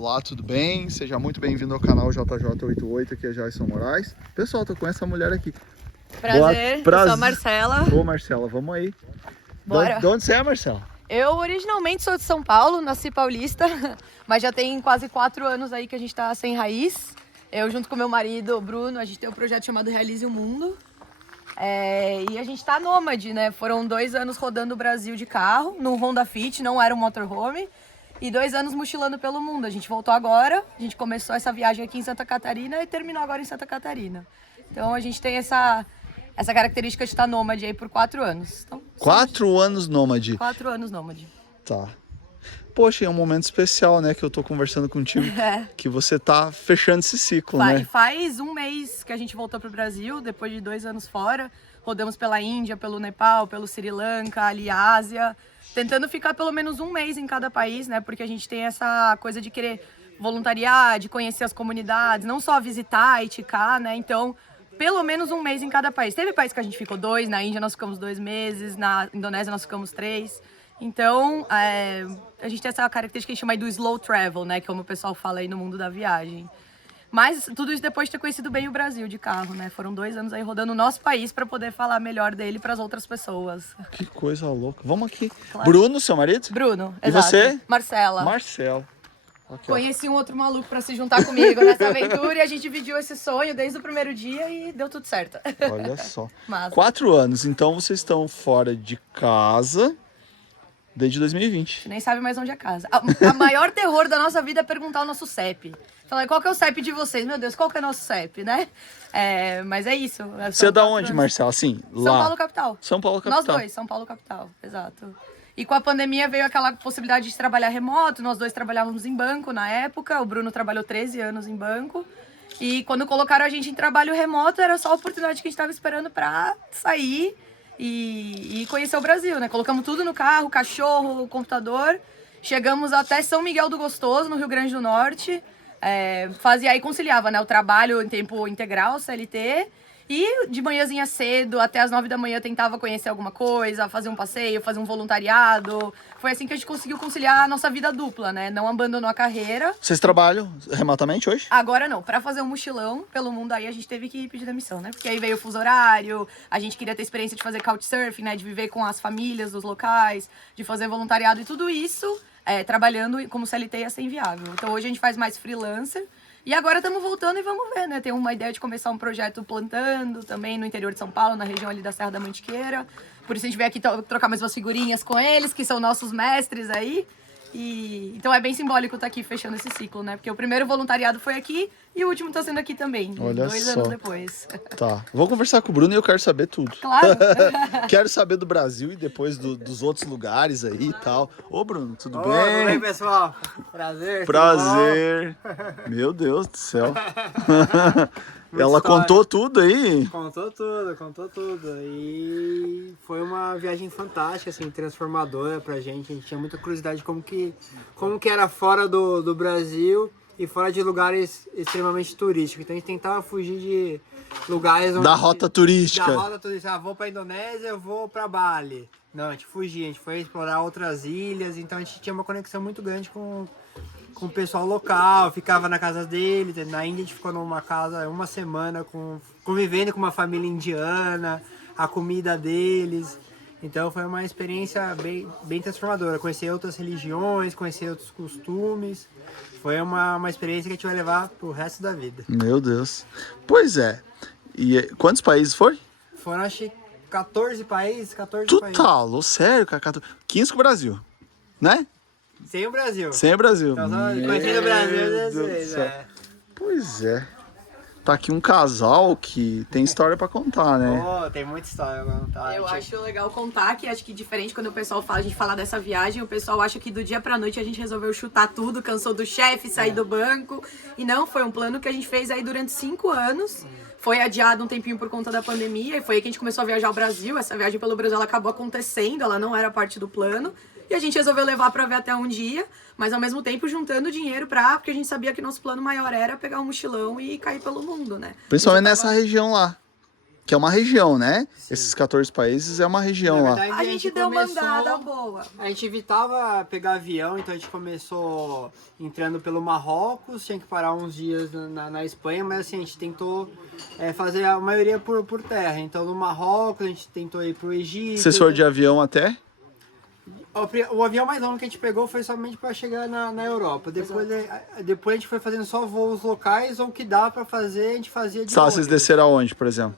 Olá, tudo bem? Seja muito bem-vindo ao canal JJ88, aqui é Jason Moraes. Pessoal, tô com essa mulher aqui. Prazer, eu sou a Marcela. Ô Marcela, vamos aí. Bora. De onde você é, Marcela? Eu originalmente sou de São Paulo, nasci paulista, mas já tem quase 4 anos aí que a gente tá sem raiz. Eu junto com meu marido, Bruno, a gente tem um projeto chamado Realize o Mundo. E a gente tá nômade, né? Foram 2 anos rodando o Brasil de carro, num Honda Fit, não era um motorhome. E 2 anos mochilando pelo mundo. A gente voltou agora, a gente começou essa viagem aqui em Santa Catarina e terminou agora em Santa Catarina. Então a gente tem essa característica de estar nômade aí por 4 anos. Então, 4 anos nômade. 4 anos nômade. Tá. Poxa, é um momento especial, né, que eu tô conversando contigo, que você tá fechando esse ciclo, né? Faz um mês que a gente voltou pro Brasil, depois de 2 anos fora. Rodamos pela Índia, pelo Nepal, pelo Sri Lanka, ali Ásia, tentando ficar pelo menos um mês em cada país, né? Porque a gente tem essa coisa de querer voluntariar, de conhecer as comunidades, não só visitar e ticar, né? Então, pelo menos um mês em cada país. Teve país que a gente ficou 2, na Índia nós ficamos 2 meses, na Indonésia nós ficamos 3. Então, a gente tem essa característica que a gente chama aí do slow travel, né? Que é como o pessoal fala aí no mundo da viagem. Mas tudo isso depois de ter conhecido bem o Brasil de carro, né? Foram 2 anos aí rodando o nosso país para poder falar melhor dele para as outras pessoas. Que coisa louca. Vamos aqui. Claro. Bruno, seu marido? Bruno, E exato. você? Marcela. Marcelo. Aqui, ó. Conheci um outro maluco para se juntar comigo nessa aventura e a gente dividiu esse sonho desde o primeiro dia e deu tudo certo. Olha só. Massa. 4 anos, então vocês estão fora de casa desde 2020. Nem sabe mais onde é casa. A maior terror da nossa vida é perguntar o nosso CEP. Falar, qual que é o CEP de vocês? Meu Deus, qual que é o nosso CEP, né? Mas é isso. Você é da onde, Marcela? Assim, lá. São Paulo, capital. São Paulo, capital. Nós dois, São Paulo, capital. Exato. E com a pandemia veio aquela possibilidade de trabalhar remoto. Nós dois trabalhávamos em banco na época. O Bruno trabalhou 13 anos em banco. E quando colocaram a gente em trabalho remoto, era só a oportunidade que a gente estava esperando para sair e conhecer o Brasil, né? Colocamos tudo no carro, cachorro, computador. Chegamos até São Miguel do Gostoso, no Rio Grande do Norte. Fazia aí, conciliava, né? O trabalho em tempo integral, CLT. E de manhãzinha cedo, até as 9 da manhã, tentava conhecer alguma coisa, fazer um passeio, fazer um voluntariado. Foi assim que a gente conseguiu conciliar a nossa vida dupla, né? Não abandonou a carreira. Vocês trabalham remotamente hoje? Agora não. Pra fazer um mochilão pelo mundo aí, a gente teve que pedir demissão, né? Porque aí veio o fuso horário, a gente queria ter experiência de fazer couchsurfing, né? De viver com as famílias dos locais, de fazer voluntariado e tudo isso, trabalhando como CLT ia ser inviável. Então hoje a gente faz mais freelancer. E agora estamos voltando e vamos ver, né? Tem uma ideia de começar um projeto plantando também no interior de São Paulo, na região ali da Serra da Mantiqueira. Por isso a gente veio aqui trocar mais umas figurinhas com eles, que são nossos mestres aí. Então é bem simbólico estar aqui fechando esse ciclo, né? Porque o primeiro voluntariado foi aqui e o último está sendo aqui também. Olha 2 só. anos depois. Tá. Vou conversar com o Bruno e eu quero saber tudo. Claro. Quero saber do Brasil e depois dos outros lugares aí e tal. Ô, Bruno, tudo bem? Tudo bem, pessoal? Prazer. Prazer. Meu Deus do céu. Ela história. contou tudo aí? Contou tudo. E foi uma viagem fantástica, assim, transformadora pra gente. A gente tinha muita curiosidade de como que era fora do Brasil e fora de lugares extremamente turísticos. Então a gente tentava fugir de lugares onde... Da rota turística. Da rota turística. Vou pra Indonésia, eu vou pra Bali. Não, a gente fugia, a gente foi explorar outras ilhas. Então a gente tinha uma conexão muito grande com o pessoal local, ficava na casa deles. Na Índia a gente ficou numa casa uma semana convivendo com uma família indiana, a comida deles. Então foi uma experiência bem transformadora. Conhecer outras religiões, conhecer outros costumes. Foi uma experiência que a gente vai levar pro resto da vida. Meu Deus. Pois é. E quantos países foi? Foram, acho que 14 países. Tu tá louco? Sério, cara? 15 com o Brasil, né? Sem o Brasil. Sem o Brasil. Então, conhecendo o Brasil, Meu Deus do céu. Pois é. Tá aqui um casal que tem história pra contar, né? Oh, tem muita história pra contar. Eu acho legal contar que acho que diferente quando o pessoal fala, a gente falar dessa viagem, o pessoal acha que do dia pra noite a gente resolveu chutar tudo, cansou do chefe, sair do banco. E não, foi um plano que a gente fez aí durante 5 anos. Foi adiado um tempinho por conta da pandemia e foi aí que a gente começou a viajar ao Brasil. Essa viagem pelo Brasil ela acabou acontecendo, ela não era parte do plano. E a gente resolveu levar pra ver até um dia, mas ao mesmo tempo juntando dinheiro porque a gente sabia que nosso plano maior era pegar um mochilão e cair pelo mundo, né? Principalmente Isso nessa região lá. que é uma região, né? Esses 14 países é uma região Na lá. verdade, A gente deu uma começou- andada boa. A gente evitava pegar avião, então a gente começou entrando pelo Marrocos, tinha que parar uns dias na Espanha, mas assim, a gente tentou fazer a maioria por terra. Então no Marrocos a gente tentou ir pro Egito. Vocês foram de avião até? O avião mais longo que a gente pegou foi somente para chegar na Europa. Depois a gente foi fazendo só voos locais, ou o que dá para fazer, a gente fazia de Tá, vocês ônibus. desceram aonde, por exemplo?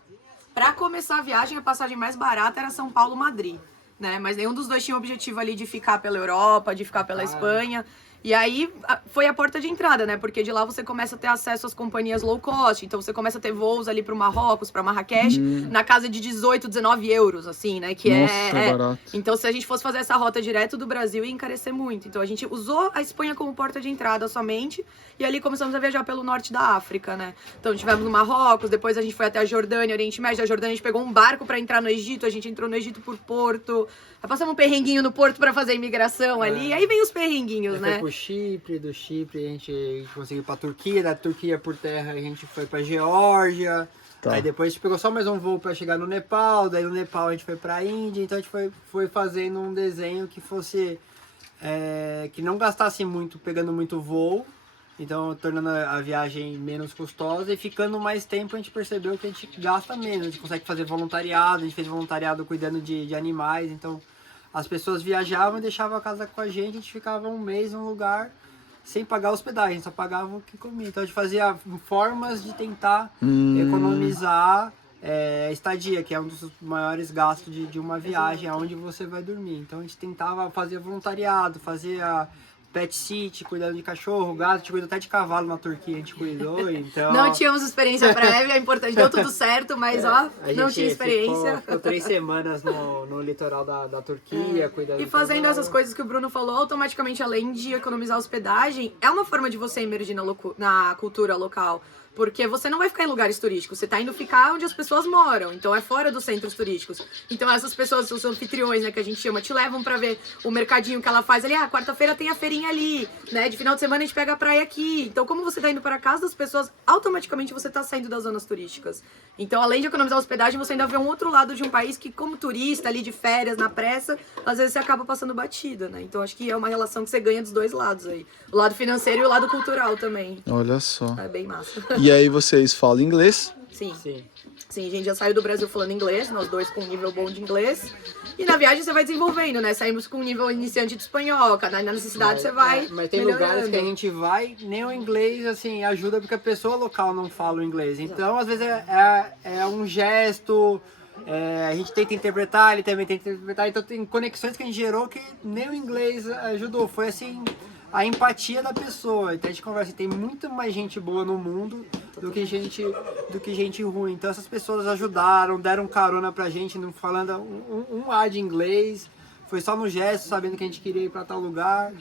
Pra começar a viagem, a passagem mais barata era São Paulo-Madrid, né? Mas nenhum dos dois tinha o objetivo ali de ficar pela Europa, de ficar pela Espanha. E aí foi a porta de entrada, né? Porque de lá você começa a ter acesso às companhias low cost. Então você começa a ter voos ali pro Marrocos, pra Marrakech, na casa de 18, 19 euros, assim, né? Que Nossa, é barato. Então se a gente fosse fazer essa rota direto do Brasil, ia encarecer muito. Então a gente usou a Espanha como porta de entrada somente. E ali começamos a viajar pelo norte da África, né? Então estivemos no Marrocos, depois a gente foi até a Jordânia, Oriente Médio. Da Jordânia a gente pegou um barco pra entrar no Egito, a gente entrou no Egito por Porto. Aí passamos um perrenguinho no Porto pra fazer a imigração ali. Aí vem os perrenguinhos, Aí né? foi pro Chipre, do Chipre a gente conseguiu ir pra Turquia, da Turquia por terra a gente foi pra Geórgia. Tá. Aí depois a gente pegou só mais um voo pra chegar no Nepal, daí no Nepal a gente foi pra Índia, então a gente foi fazendo um desenho que fosse que não gastasse muito, pegando muito voo, então tornando a viagem menos custosa, e ficando mais tempo a gente percebeu que a gente gasta menos, a gente consegue fazer voluntariado, a gente fez voluntariado cuidando de animais, então as pessoas viajavam e deixavam a casa com a gente ficava um mês num lugar sem pagar hospedagem, só pagava o que comia. Então a gente fazia formas de tentar economizar estadia, que é um dos maiores gastos de uma viagem, aonde você vai dormir. Então a gente tentava fazer voluntariado, fazia pet sit, cuidando de cachorro, gato, a gente cuidou até de cavalo na Turquia, a gente cuidou, então... Não tínhamos experiência prévia, é importante, deu tudo certo, mas ó, A não gente tinha experiência. Ficou 3 semanas no litoral da Turquia, cuidando E do fazendo cavalo. essas coisas que o Bruno falou, automaticamente, além de economizar hospedagem, é uma forma de você emergir na cultura local. Porque você não vai ficar em lugares turísticos, você tá indo ficar onde as pessoas moram, então é fora dos centros turísticos. Então essas pessoas, os anfitriões, né, que a gente chama, te levam pra ver o mercadinho que ela faz ali, quarta-feira tem a feirinha ali, né, de final de semana a gente pega a praia aqui. Então como você tá indo para a casa das pessoas, automaticamente você tá saindo das zonas turísticas. Então além de economizar hospedagem, você ainda vê um outro lado de um país que, como turista ali de férias, na pressa, às vezes você acaba passando batida, né. Então acho que é uma relação que você ganha dos dois lados aí. O lado financeiro e o lado cultural também. Olha só. É bem massa. E aí vocês falam inglês? Sim. Sim. Sim, a gente já saiu do Brasil falando inglês, nós dois com um nível bom de inglês. E na viagem você vai desenvolvendo, né? Saímos com um nível iniciante de espanhol, cada necessidade você vai Mas tem melhorando. lugares que a gente vai, nem o inglês, assim, ajuda porque a pessoa local não fala o inglês. Então, às vezes, é um gesto, a gente tenta interpretar, ele também tenta interpretar. Então, tem conexões que a gente gerou que nem o inglês ajudou. Foi, assim, a empatia da pessoa. Então, a gente conversa, tem muita mais gente boa no mundo do que gente ruim. Então, essas pessoas ajudaram, deram carona pra gente, não falando um A de inglês. Foi só no gesto, sabendo que a gente queria ir pra tal lugar.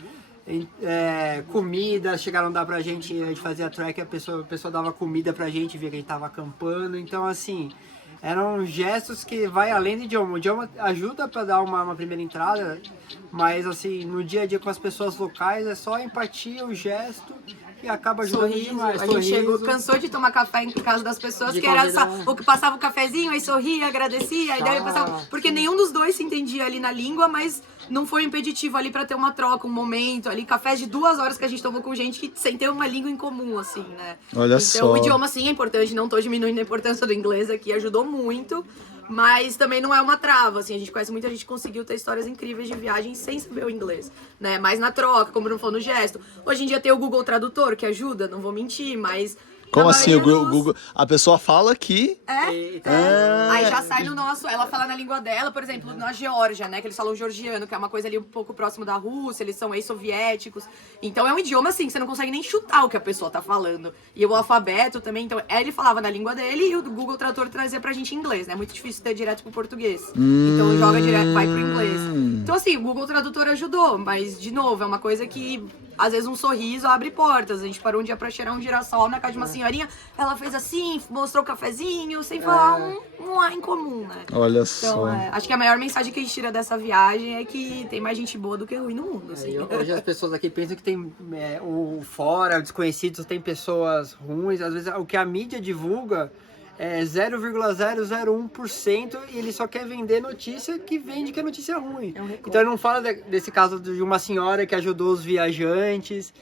Comida, chegaram a dar pra gente, a gente fazia track, a pessoa dava comida pra gente, via que a gente tava acampando. Então, assim, eram gestos que vai além do idioma. O idioma ajuda pra dar uma primeira entrada, mas, assim, no dia a dia com as pessoas locais, é só a empatia, o gesto, e acaba ajudando Sorriso, demais. a gente chegou, cansou de tomar café em casa das pessoas, De que era só, convidar. o que passava o cafezinho, aí sorria, agradecia, aí daí passava, porque nenhum dos dois se entendia ali na língua, mas não foi impeditivo ali pra ter uma troca, um momento ali, cafés de 2 horas que a gente tomou com gente que sem ter uma língua em comum, assim, né? Olha então só. o idioma sim é importante, não tô diminuindo a importância do inglês aqui, ajudou muito. Mas também não é uma trava, assim, a gente conhece muita gente que conseguiu ter histórias incríveis de viagem sem saber o inglês, né? Mas na troca, como o Bruno falou, no gesto. Hoje em dia tem o Google Tradutor, que ajuda, não vou mentir, mas... Como na assim? O maioria dos- Google. A pessoa fala que. Aí já sai no nosso, ela fala na língua dela, por exemplo, na Geórgia, né, que eles falam georgiano, que é uma coisa ali um pouco próximo da Rússia, eles são ex-soviéticos. Então é um idioma assim, que você não consegue nem chutar o que a pessoa tá falando. E o alfabeto também, então ele falava na língua dele e o Google Tradutor trazia pra gente em inglês, né? É muito difícil ter direto pro português. Então joga direto, vai pro inglês. Então assim, o Google Tradutor ajudou, mas de novo, é uma coisa que às vezes um sorriso abre portas. A gente parou um dia pra cheirar um girassol na casa de uma senhorinha, ela fez assim, mostrou o cafezinho, sem falar um A em comum, né? Olha Então, só. acho que a maior mensagem que a gente tira dessa viagem é que tem mais gente boa do que ruim no mundo, assim. Hoje as pessoas aqui pensam que tem o fora, o desconhecido, tem pessoas ruins. Às vezes o que a mídia divulga é 0,001% e ele só quer vender notícia que vende que é notícia ruim. Então ele não fala desse caso de uma senhora que ajudou os viajantes,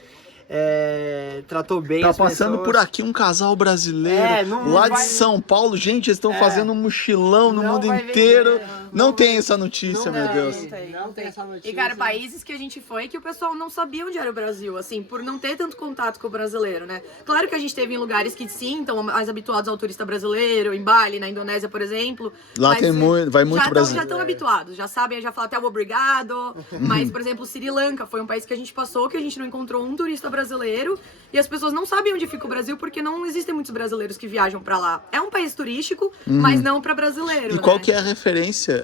tratou bem Tá as passando pessoas. por aqui um casal brasileiro não lá vai- de São Paulo. Gente, eles estão fazendo um mochilão no Não mundo vai inteiro. vender, não tem essa notícia, não meu tem. Deus. Não tem essa notícia. E, cara, países que a gente foi que o pessoal não sabia onde era o Brasil, assim, por não ter tanto contato com o brasileiro, né? Claro que a gente teve em lugares que sim, estão mais habituados ao turista brasileiro, em Bali, na Indonésia, por exemplo. Lá mas tem vai muito já brasileiro. estão habituados, já sabem, já falam até o obrigado. Mas, por exemplo, Sri Lanka foi um país que a gente passou, que a gente não encontrou um turista brasileiro. E as pessoas não sabem onde fica o Brasil porque não existem muitos brasileiros que viajam pra lá. É um país turístico, mas não pra brasileiro. E qual né? que é a referência?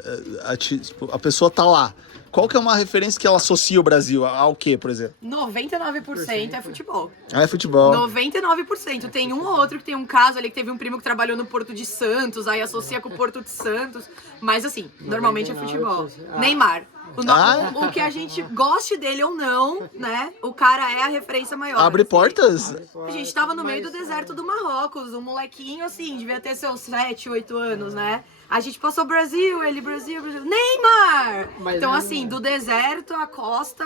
Tipo, a pessoa tá lá. Qual que é uma referência que ela associa o Brasil ao quê, por exemplo? 99% é futebol. Ah, é futebol. 99%. Tem um ou outro que tem um caso ali que teve um primo que trabalhou no Porto de Santos, aí associa com o Porto de Santos. Mas assim, normalmente é futebol. Neymar. O que a gente goste dele ou não, né? O cara é a referência maior. Abre assim. portas? A gente tava no meio do deserto do Marrocos, um molequinho assim, devia ter seus 7, 8 anos, né? A gente passou Brasil, Brasil, Neymar! Mas então não- assim, do deserto à costa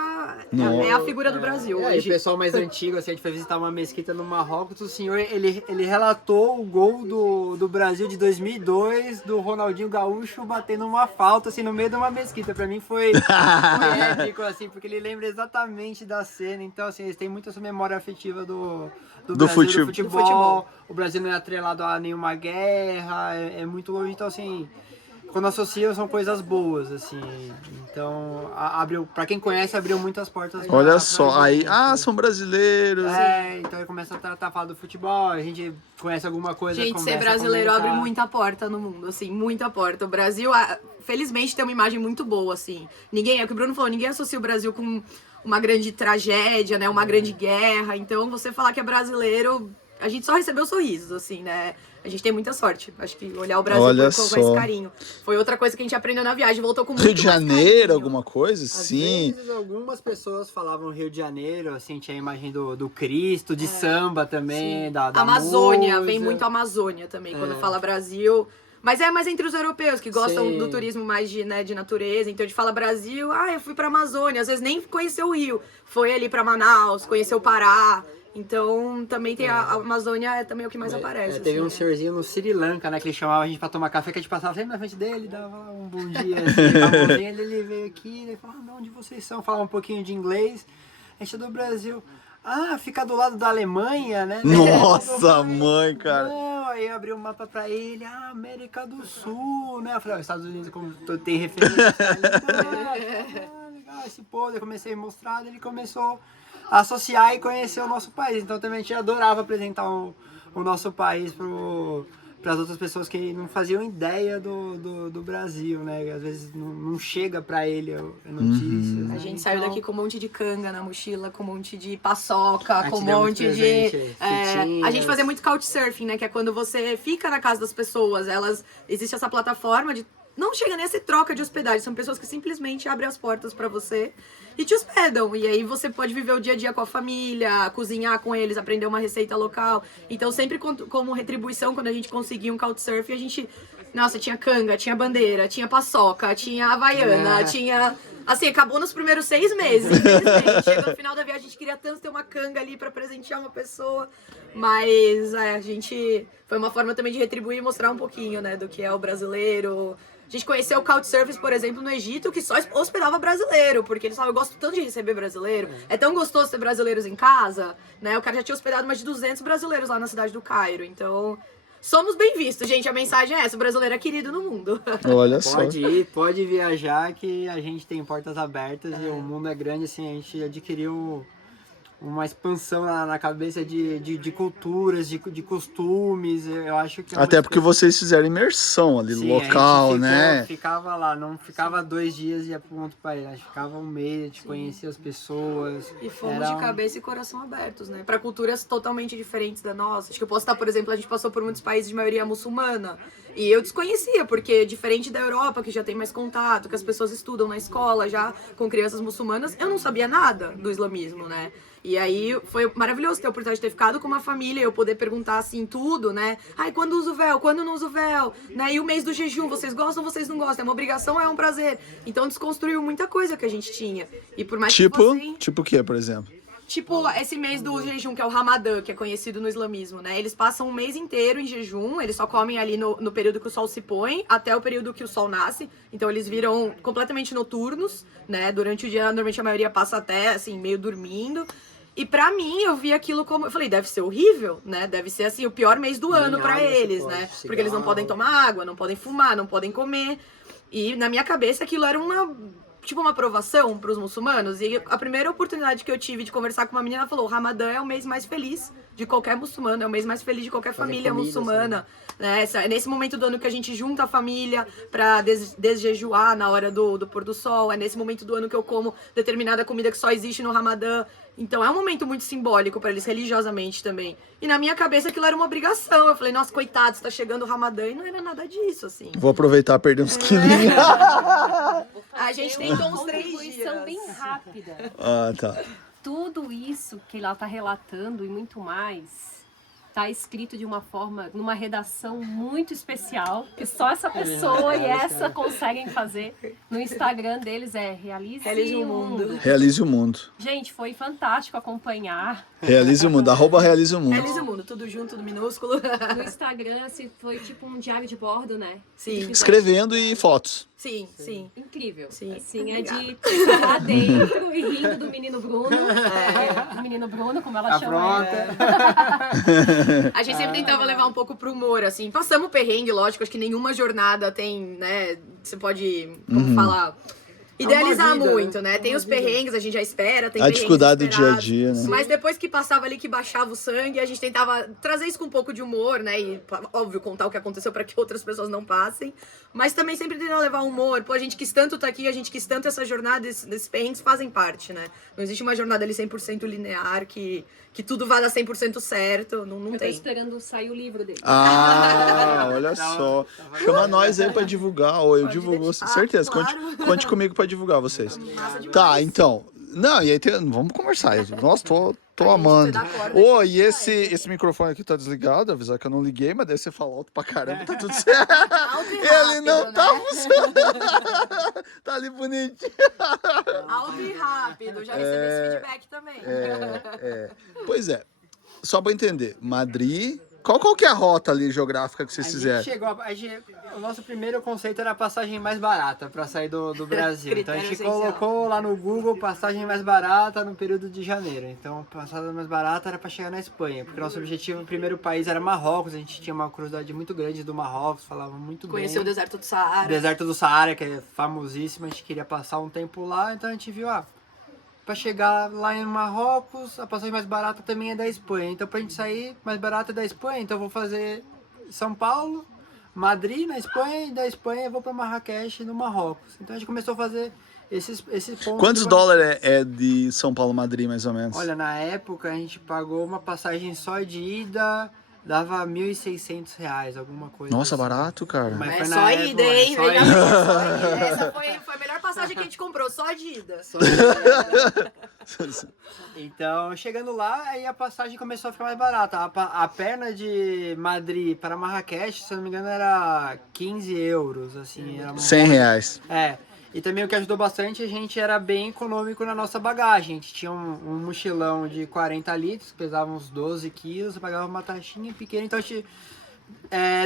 Nossa. é a figura do Brasil E o hoje. pessoal mais antigo, assim, a gente foi visitar uma mesquita no Marrocos, o senhor, ele relatou o gol do Brasil de 2002, do Ronaldinho Gaúcho batendo uma falta, assim, no meio de uma mesquita. Pra mim foi épico, assim, porque ele lembra exatamente da cena. Então, assim, eles têm muito essa memória afetiva do Brasil, do futebol. O Brasil não é atrelado a nenhuma guerra, é muito longe. Então, assim, quando associam são coisas boas, assim. Então, abriu, pra quem conhece, abriu muitas portas. Olha pra só, aí, gente. são brasileiros. Então ele começa a falar do futebol, a gente conhece alguma coisa. Gente, começa ser a brasileiro comentar. abre muita porta no mundo, assim, muita porta. O Brasil, felizmente, tem uma imagem muito boa, assim. Ninguém, é o que o Bruno falou, ninguém associa o Brasil com uma grande tragédia, né, uma grande guerra. Então, você falar que é brasileiro, a gente só recebeu sorrisos, assim, né? A gente tem muita sorte. Acho que olhar o Brasil Olha com só. mais carinho. Foi outra coisa que a gente aprendeu na viagem, voltou com muito Rio de mais Janeiro, carinho. alguma coisa? Às Sim. vezes, algumas pessoas falavam Rio de Janeiro, assim, tinha a imagem do Cristo, de samba também, da Amazônia, música. vem muito a Amazônia também, quando fala Brasil. Mas é mais entre os europeus, que gostam Sim. do turismo mais de natureza. Então a gente fala Brasil, eu fui pra Amazônia. Às vezes nem conheceu o Rio. Foi ali pra Manaus, conheceu o Pará. Então também tem a Amazônia, é também o que mais aparece. Teve assim, um né? senhorzinho no Sri Lanka, né, que ele chamava a gente pra tomar café, que a gente passava sempre na frente dele, dava um bom dia, assim, com a mãozinha, ele veio aqui, ele falou, de onde vocês são? Falava um pouquinho de inglês, a gente é do Brasil. Fica do lado da Alemanha, né? Nossa, mãe, cara. Não, aí eu abri o mapa pra ele, América do Sul, né? Eu falei, os Estados Unidos como tem referência. Legal, esse povo, eu comecei a mostrar, ele começou a associar e conhecer o nosso país. Então também a gente adorava apresentar o nosso país para as outras pessoas que não faziam ideia do Brasil, né? Às vezes não chega para ele a notícia. A gente saiu daqui com um monte de canga na mochila, com um monte de paçoca, com um te deu muito monte de. presente, A fitinhas. gente fazia muito couchsurfing, né? Que é quando você fica na casa das pessoas. Existe essa plataforma de. Não chega nem a ser troca de hospedagem, são pessoas que simplesmente abrem as portas pra você e te hospedam. E aí você pode viver o dia a dia com a família, cozinhar com eles, aprender uma receita local. Então sempre como retribuição, quando a gente conseguia um couchsurfing, a gente... Nossa, tinha canga, tinha bandeira, tinha paçoca, tinha havaiana, tinha... Assim, acabou nos primeiros 6 meses, infelizmente. Chegou no final da viagem, a gente queria tanto ter uma canga ali pra presentear uma pessoa. Mas a gente... Foi uma forma também de retribuir e mostrar um pouquinho, né, do que é o brasileiro. A gente conheceu o Couchsurfing, por exemplo, no Egito, que só hospedava brasileiro, porque eles falavam, eu gosto tanto de receber brasileiro, é tão gostoso ter brasileiros em casa, né? O cara já tinha hospedado mais de 200 brasileiros lá na cidade do Cairo, então... Somos bem vistos, gente, a mensagem é essa, o brasileiro é querido no mundo. Olha só. Pode ir, pode viajar, que a gente tem portas abertas e o mundo é grande, assim, a gente adquiriu uma expansão na cabeça de culturas, de costumes, eu acho que... Até porque vocês fizeram imersão ali no Sim, local, a gente né? ficava lá, não ficava 2 dias e ia para um outro país, a gente ficava um mês, a gente conhecia as pessoas. E fomos Era de cabeça e coração abertos, né? Pra culturas totalmente diferentes da nossa. Acho que eu posso estar, por exemplo, a gente passou por muitos países de maioria muçulmana. E eu desconhecia, porque diferente da Europa, que já tem mais contato, que as pessoas estudam na escola já com crianças muçulmanas, eu não sabia nada do islamismo, né? E aí foi maravilhoso ter a oportunidade de ter ficado com uma família, eu poder perguntar assim tudo, né? Ai, quando uso véu, quando não uso véu, né? E o mês do jejum, vocês gostam ou vocês não gostam? É uma obrigação ou é um prazer? Então desconstruiu muita coisa que a gente tinha. E por mais que fossem... Tipo o que, por exemplo? Tipo, esse mês do jejum, que é o Ramadã, que é conhecido no islamismo, né? Eles passam um mês inteiro em jejum, eles só comem ali no período que o sol se põe, até o período que o sol nasce. Então eles viram completamente noturnos, né? Durante o dia, normalmente a maioria passa até, assim, meio dormindo. E pra mim, eu vi aquilo como... Eu falei, deve ser horrível, né? Deve ser, assim, o pior mês do ano pra eles, né? Porque eles não podem tomar água, não podem fumar, não podem comer. E na minha cabeça aquilo era uma aprovação para os muçulmanos. E a primeira oportunidade que eu tive de conversar com uma menina, ela falou: o Ramadã é o mês mais feliz de qualquer muçulmano, é o mês mais feliz de qualquer família muçulmana. Né? É nesse momento do ano que a gente junta a família para desjejuar na hora do pôr do sol. É nesse momento do ano que eu como determinada comida que só existe no Ramadã. Então é um momento muito simbólico para eles, religiosamente também. E na minha cabeça aquilo era uma obrigação. Eu falei, nossa, coitado, está chegando o Ramadã. E não era nada disso, assim. Vou aproveitar e perder uns quilinhos. A gente tentou uns 3 contribuição dias. bem rápida. Ah, tá. Tudo isso que ela está relatando e muito mais está escrito de uma forma, numa redação muito especial, que só essa pessoa e essa conseguem fazer. No Instagram deles é Realize o Mundo. Realize o mundo. Gente, foi fantástico acompanhar. Realize o mundo. @realize o mundo. Realize o mundo, tudo junto, tudo minúsculo. No Instagram, assim, foi tipo um diário de bordo, né? Sim. Escrevendo e fotos. Sim, sim. Incrível. Sim. Assim, é de ficar lá dentro e rindo do menino Bruno. Do menino Bruno, como ela chama ele. A gente sempre tentava levar um pouco pro humor, assim. Passamos perrengue, lógico, acho que nenhuma jornada tem, né? Você pode, como falar, idealizar vida, muito, né? Tem os perrengues, a gente já espera, tem A perrengues dificuldade do dia a esperados. dia, né? Mas depois que passava ali, que baixava o sangue, a gente tentava trazer isso com um pouco de humor, né? E, óbvio, contar o que aconteceu para que outras pessoas não passem. Mas também sempre tentando levar humor. Pô, a gente quis tanto estar aqui, a gente quis tanto essa jornada, esses perrengues fazem parte, né? Não existe uma jornada ali 100% linear, que tudo vai dar 100% certo, não Eu tô tem. esperando sair o livro dele. Ah, olha só. Chama nós aí pra divulgar. Ou eu Pode divulgo, deixar, certeza. claro. Conte comigo pra divulgar vocês. Massa demais. Tá, então. Não, e aí vamos conversar. Nossa, tô amando. dá corda Ô, aqui, e esse microfone aqui tá desligado, avisar que eu não liguei, mas daí você fala alto pra caramba, tá tudo certo. Alto e Ele não rápido, tá né? funcionando. Tá ali bonitinho. Alto e rápido, já recebi esse feedback também. Pois é. Só pra entender, Madrid. Qual que é a rota ali geográfica que vocês A gente fizeram? chegou, o nosso primeiro conceito era a passagem mais barata para sair do Brasil. Então a gente Critério essencial. colocou lá no Google passagem mais barata no período de janeiro. Então a passagem mais barata era para chegar na Espanha, porque nosso objetivo, o primeiro país era Marrocos. A gente tinha uma curiosidade muito grande do Marrocos, falava muito Conheceu o bem. deserto do Saara. O deserto do Saara, que é famosíssimo, a gente queria passar um tempo lá, então a gente viu, para chegar lá em Marrocos, a passagem mais barata também é da Espanha. Então pra gente sair, mais barata é da Espanha, então eu vou fazer São Paulo, Madrid na Espanha, e da Espanha eu vou para Marrakech no Marrocos. Então a gente começou a fazer esses pontos. Quantos dólares é de São Paulo a Madrid, mais ou menos? Olha, na época a gente pagou uma passagem só de ida, dava R$1.600, alguma coisa. Nossa, assim. barato, cara. Mas É foi só na ida, época, hein? só Veja ida. bem, só ida. Essa foi a melhor passagem que a gente comprou, só de ida. Então, chegando lá, aí a passagem começou a ficar mais barata. A perna de Madrid para Marrakech, se eu não me engano, era 15 euros, assim. Era R$100. E também o que ajudou bastante, a gente era bem econômico na nossa bagagem. A gente tinha um mochilão de 40 litros, que pesava uns 12 quilos, pagava uma taxinha pequena, então a gente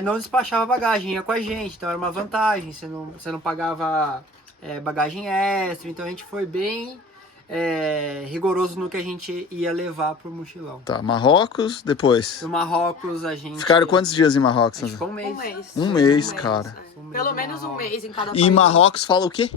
não despachava bagagem, ia com a gente, então era uma vantagem, você não pagava bagagem extra, então a gente foi bem rigoroso no que a gente ia levar pro mochilão. Tá, Marrocos, depois. No Marrocos a gente... Ficaram quantos dias em Marrocos? A gente ficou um mês. Um mês, cara. Pelo menos um mês em cada país. E em Marrocos fala o quê?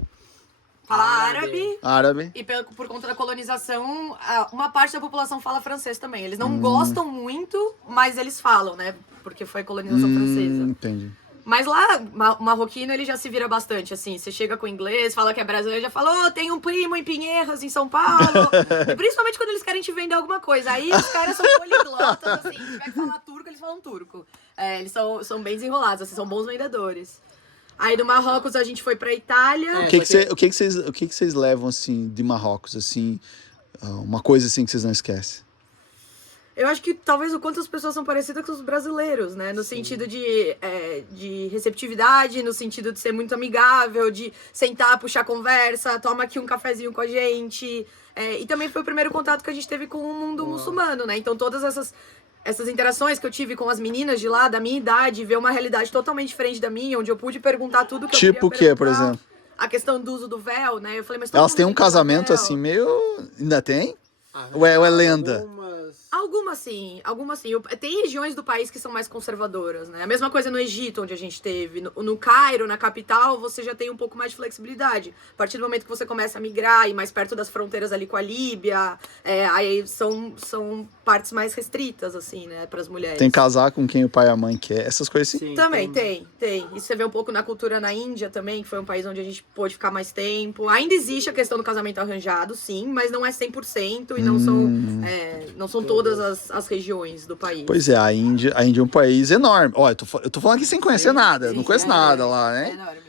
Fala árabe. Árabe. E por conta da colonização, uma parte da população fala francês também. Eles não gostam muito, mas eles falam, né? Porque foi colonização francesa. Entendi. Mas lá, o marroquino, ele já se vira bastante, assim. Você chega com inglês, fala que é brasileiro, já fala, tem um primo em Pinheiros, em São Paulo. E principalmente quando eles querem te vender alguma coisa. Aí os caras são poliglotas, assim. Se tiver que falar turco, eles falam turco. Eles são bem desenrolados, assim, são bons vendedores. Aí do Marrocos a gente foi pra Itália. O que vocês levam, assim, de Marrocos, assim? Uma coisa assim que vocês não esquecem. Eu acho que talvez o quanto as pessoas são parecidas com os brasileiros, né? No sentido de receptividade, no sentido de ser muito amigável, de sentar, puxar conversa, toma aqui um cafezinho com a gente. E também foi o primeiro contato que a gente teve com o mundo muçulmano, né? Então todas essas interações que eu tive com as meninas de lá, da minha idade, ver uma realidade totalmente diferente da minha, onde eu pude perguntar tudo que eu Tipo o queria quê, por perguntar. exemplo? A questão do uso do véu, né? Eu falei, mas todo Elas mundo têm um tem que usar casamento véu. assim meio... Ainda tem? Ou é lenda? Algumas sim. Tem regiões do país que são mais conservadoras, né? A mesma coisa no Egito, onde a gente teve. No Cairo, na capital, você já tem um pouco mais de flexibilidade. A partir do momento que você começa a migrar e mais perto das fronteiras ali com a Líbia, aí são partes mais restritas, assim, né, para as mulheres. Tem casar com quem o pai e a mãe quer, essas coisas assim. Sim, Também tem. Isso você vê um pouco na cultura na Índia também, que foi um país onde a gente pôde ficar mais tempo. Ainda existe a questão do casamento arranjado, sim, mas não é 100% e não são todas as regiões do país. Pois é, a Índia é um país enorme. Ó, eu tô falando aqui sem conhecer nada, não conheço nada lá, É né? enorme.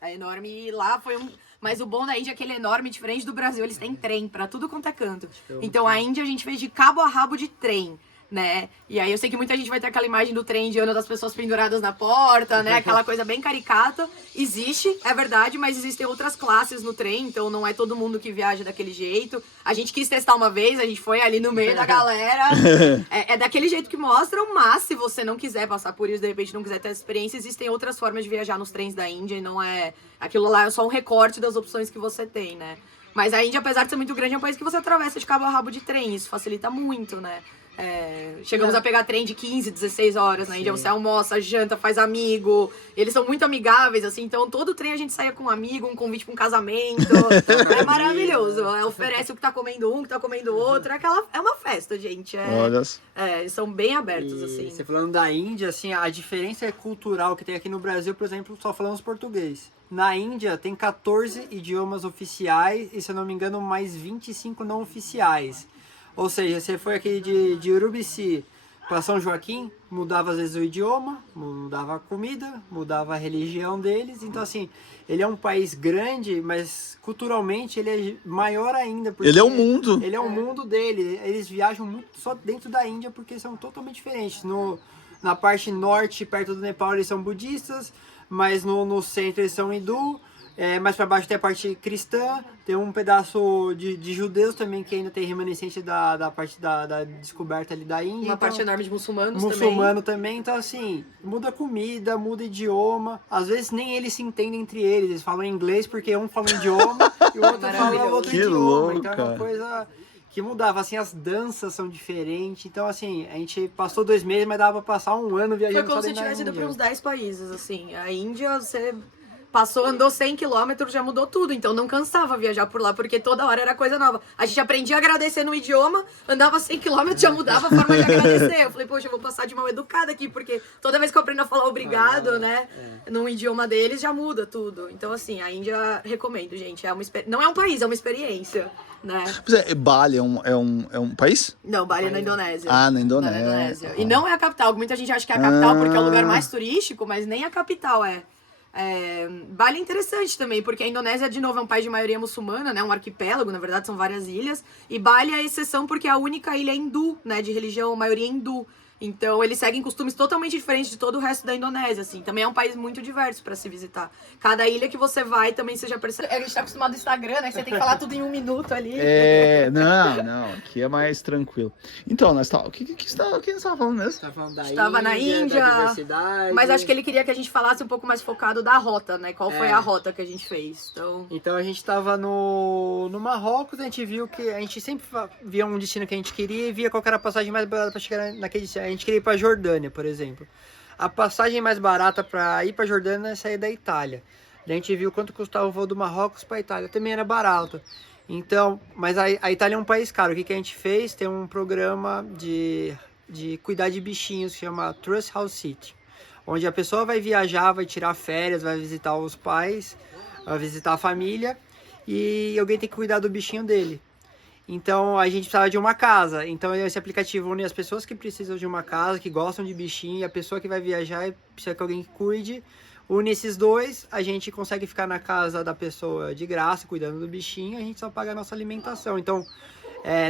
É enorme e lá foi Mas o bom da Índia é que ele é enorme, diferente do Brasil, eles têm trem pra tudo quanto é canto. Então a Índia a gente fez de cabo a rabo de trem, né? E aí eu sei que muita gente vai ter aquela imagem do trem indiano das pessoas penduradas na porta, né? Aquela coisa bem caricata. Existe, é verdade, mas existem outras classes no trem, então não é todo mundo que viaja daquele jeito. A gente quis testar uma vez, a gente foi ali no meio da galera. É daquele jeito que mostram, mas se você não quiser passar por isso, de repente não quiser ter essa experiência, existem outras formas de viajar nos trens da Índia e não é... Aquilo lá é só um recorte das opções que você tem, né? Mas a Índia, apesar de ser muito grande, é um país que você atravessa de cabo a rabo de trem. Isso facilita muito, né? Chegamos a pegar trem de 15, 16 horas na Índia. Você almoça, janta, faz amigo. Eles são muito amigáveis, assim. Então, todo trem a gente saía com um amigo, um convite pra um casamento. É maravilhoso. Oferece o que tá comendo um, o que tá comendo o outro. É uma festa, gente. Olha. Eles são bem abertos, assim. Você falando da Índia, assim, a diferença cultural que tem aqui no Brasil, por exemplo, só falamos português. Na Índia tem 14 idiomas oficiais e, se eu não me engano, mais 25 não oficiais. Ou seja, você foi aqui de Urubici para São Joaquim, mudava às vezes o idioma, mudava a comida, mudava a religião deles. Então, assim, ele é um país grande, mas culturalmente ele é maior ainda. Porque Ele é o mundo. Ele é o mundo dele. Eles viajam muito só dentro da Índia porque são totalmente diferentes. Na parte norte, perto do Nepal, eles são budistas, mas no centro eles são hindu. Mais para baixo tem a parte cristã, tem um pedaço de judeus também que ainda tem remanescente da parte da descoberta ali da Índia. Uma parte enorme de muçulmanos muçulmano também. Então, assim, muda comida, muda idioma. Às vezes nem eles se entendem entre eles. Eles falam inglês porque um fala um idioma e o outro fala outro Que idioma. louco, então é uma coisa que mudava. Assim, as danças são diferentes. Então, assim, a gente passou 2 meses, mas dava pra passar um ano viajando. Foi como se tivesse ido para uns 10 países, assim. A Índia, você andou 100 quilômetros, já mudou tudo. Então não cansava viajar por lá, porque toda hora era coisa nova. A gente aprendia a agradecer no idioma, andava 100 quilômetros, já mudava a forma de agradecer. Eu falei, poxa, eu vou passar de mal educada aqui, porque toda vez que eu aprendo a falar obrigado, né, num idioma deles, já muda tudo. Então, assim, a Índia, recomendo, gente. Não é um país, é uma experiência, né? Bali é um país? Não, Bali é na Indonésia. Ah, na Indonésia. E não é a capital. Muita gente acha que é a capital porque é o lugar mais turístico, mas nem a capital é. Bali é interessante também, porque a Indonésia, de novo, é um país de maioria muçulmana, né? Um arquipélago, na verdade, são várias ilhas. E Bali é a exceção porque é a única ilha hindu, né? De religião, maioria hindu. Então, eles seguem costumes totalmente diferentes de todo o resto da Indonésia, assim. Também é um país muito diverso pra se visitar. Cada ilha que você vai, também você já percebe. A gente tá acostumado no Instagram, né? Que você tem que falar tudo em 1 minuto ali. Não, aqui é mais tranquilo. Então, o que você estava falando mesmo? Tá falando da Estava na Índia, da diversidade. mas acho que ele queria que a gente falasse um pouco mais focado da rota, né? Qual foi a rota que a gente fez. Então a gente tava no Marrocos, a gente viu que a gente sempre via um destino que a gente queria e via qual era a passagem mais barata para chegar naquele destino. A gente queria ir para Jordânia, por exemplo. A passagem mais barata para ir para Jordânia é sair da Itália. Daí a gente viu quanto custava o voo do Marrocos para Itália, também era barato. Então, mas a Itália é um país caro. O que a gente fez? Tem um programa de cuidar de bichinhos que chama Trust House City, onde a pessoa vai viajar, vai tirar férias, vai visitar os pais, vai visitar a família e alguém tem que cuidar do bichinho dele. Então a gente precisava de uma casa. Então esse aplicativo une as pessoas que precisam de uma casa, que gostam de bichinho, e a pessoa que vai viajar e precisa que alguém cuide. Une esses dois, a gente consegue ficar na casa da pessoa de graça, cuidando do bichinho, a gente só paga a nossa alimentação. Então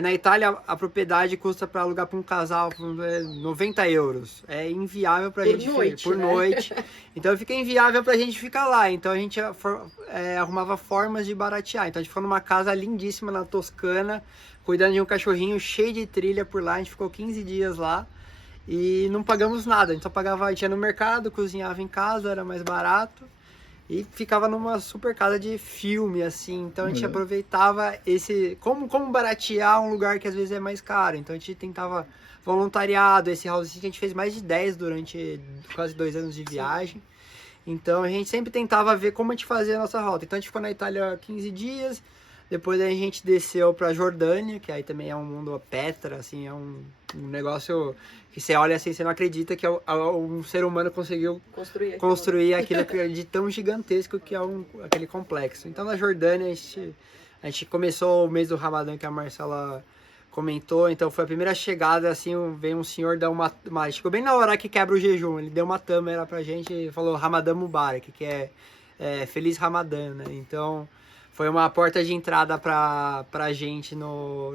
Na Itália, a propriedade custa para alugar para um casal 90 euros. É inviável para a gente por noite. Então fica inviável para a gente ficar lá. Então a gente arrumava formas de baratear. Então a gente ficou numa casa lindíssima na Toscana, cuidando de um cachorrinho cheio de trilha por lá. A gente ficou 15 dias lá e não pagamos nada. A gente só pagava, a gente ia no mercado, cozinhava em casa, era mais barato. E ficava numa super casa de filme, assim. Então a gente aproveitava como baratear um lugar que às vezes é mais caro. Então a gente tentava voluntariado, esse house sitting, a gente fez mais de 10 durante quase 2 anos de viagem. Então a gente sempre tentava ver como a gente fazia a nossa rota. Então a gente ficou na Itália 15 dias, depois a gente desceu pra Jordânia, que aí também é um mundo Petra, assim, é um negócio que você olha assim, você não acredita que um ser humano conseguiu construir aquilo de tão gigantesco que é aquele complexo. Então na Jordânia a gente começou o mês do Ramadã, que a Marcela comentou, então foi a primeira chegada, assim, veio um senhor dar uma chegou bem na hora que quebra o jejum, ele deu uma tâmara pra gente e falou Ramadã Mubarak, que é Feliz Ramadã, né? Então foi uma porta de entrada pra gente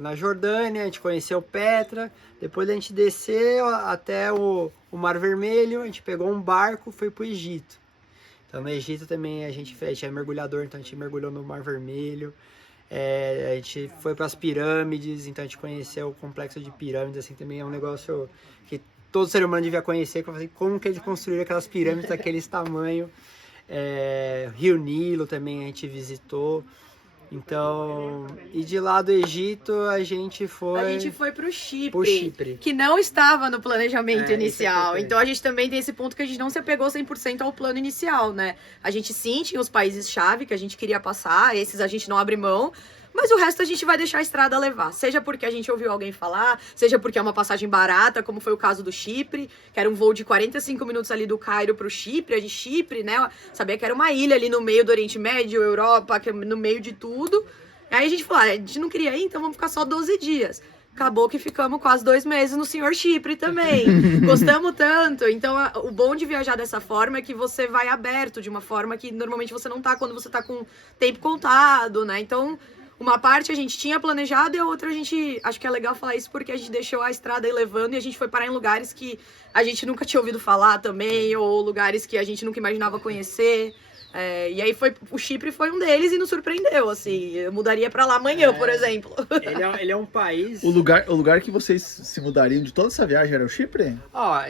na Jordânia, a gente conheceu Petra, depois a gente desceu até o Mar Vermelho, a gente pegou um barco, foi pro Egito. Então no Egito também a gente é mergulhador, então a gente mergulhou no Mar Vermelho, a gente foi para as pirâmides, então a gente conheceu o complexo de pirâmides, assim, também é um negócio que todo ser humano devia conhecer, como que eles construíram aquelas pirâmides daqueles tamanho. Rio Nilo também a gente visitou. Então, e de lá do Egito a gente foi pro Chipre, que não estava no planejamento inicial. Então a gente também tem esse ponto que a gente não se apegou 100% ao plano inicial, né? A gente sim tinha os países-chave que a gente queria passar, esses a gente não abre mão. Mas o resto a gente vai deixar a estrada levar. Seja porque a gente ouviu alguém falar, seja porque é uma passagem barata, como foi o caso do Chipre, que era um voo de 45 minutos ali do Cairo pro Chipre, de Chipre, né? Sabia que era uma ilha ali no meio do Oriente Médio, Europa, no meio de tudo. Aí a gente falou, a gente não queria ir, então vamos ficar só 12 dias. Acabou que ficamos quase 2 meses no Senhor Chipre também. Gostamos tanto. Então, o bom de viajar dessa forma é que você vai aberto, de uma forma que normalmente você não tá quando você tá com tempo contado, né? Então, uma parte a gente tinha planejado e a outra a gente... Acho que é legal falar isso porque a gente deixou a estrada aí levando e a gente foi parar em lugares que a gente nunca tinha ouvido falar também, ou lugares que a gente nunca imaginava conhecer. E aí o Chipre foi um deles e nos surpreendeu, assim. Eu mudaria pra lá amanhã, por exemplo. Ele é um país... O lugar que vocês se mudariam de toda essa viagem era o Chipre?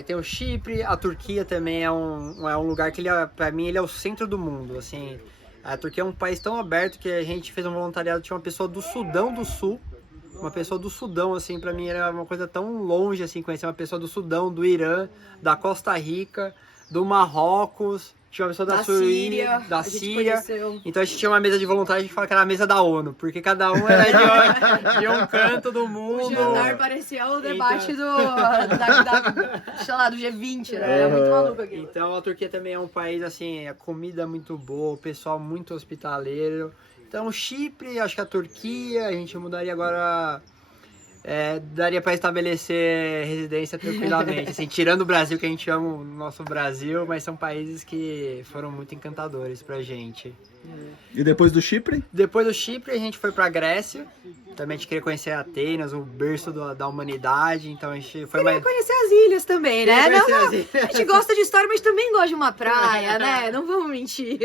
Tem o Chipre, a Turquia também é um lugar que pra mim ele é o centro do mundo, assim. A Turquia é um país tão aberto que a gente fez um voluntariado, tinha uma pessoa do Sudão do Sul, uma pessoa do Sudão, assim, pra mim era uma coisa tão longe, assim, conhecer uma pessoa do Sudão, do Irã, da Costa Rica, do Marrocos, tinha uma pessoa da Síria, da Síria. Então a gente tinha uma mesa de voluntários, a gente fala que era a mesa da ONU, porque cada um era de um canto do mundo. O jantar parecia o debate sei lá, do G20, né? É muito maluco aqui. Então a Turquia também é um país, assim, a comida é muito boa, o pessoal muito hospitaleiro. Então o Chipre, acho que a Turquia, a gente mudaria agora... daria para estabelecer residência tranquilamente, assim, tirando o Brasil, que a gente ama o nosso Brasil, mas são países que foram muito encantadores pra gente. E depois do Chipre? Depois do Chipre a gente foi pra Grécia, também a gente queria conhecer Atenas, o berço da humanidade, então a gente foi queria conhecer as ilhas também, né? A gente gosta de história, mas também gosta de uma praia, né? Não vamos mentir.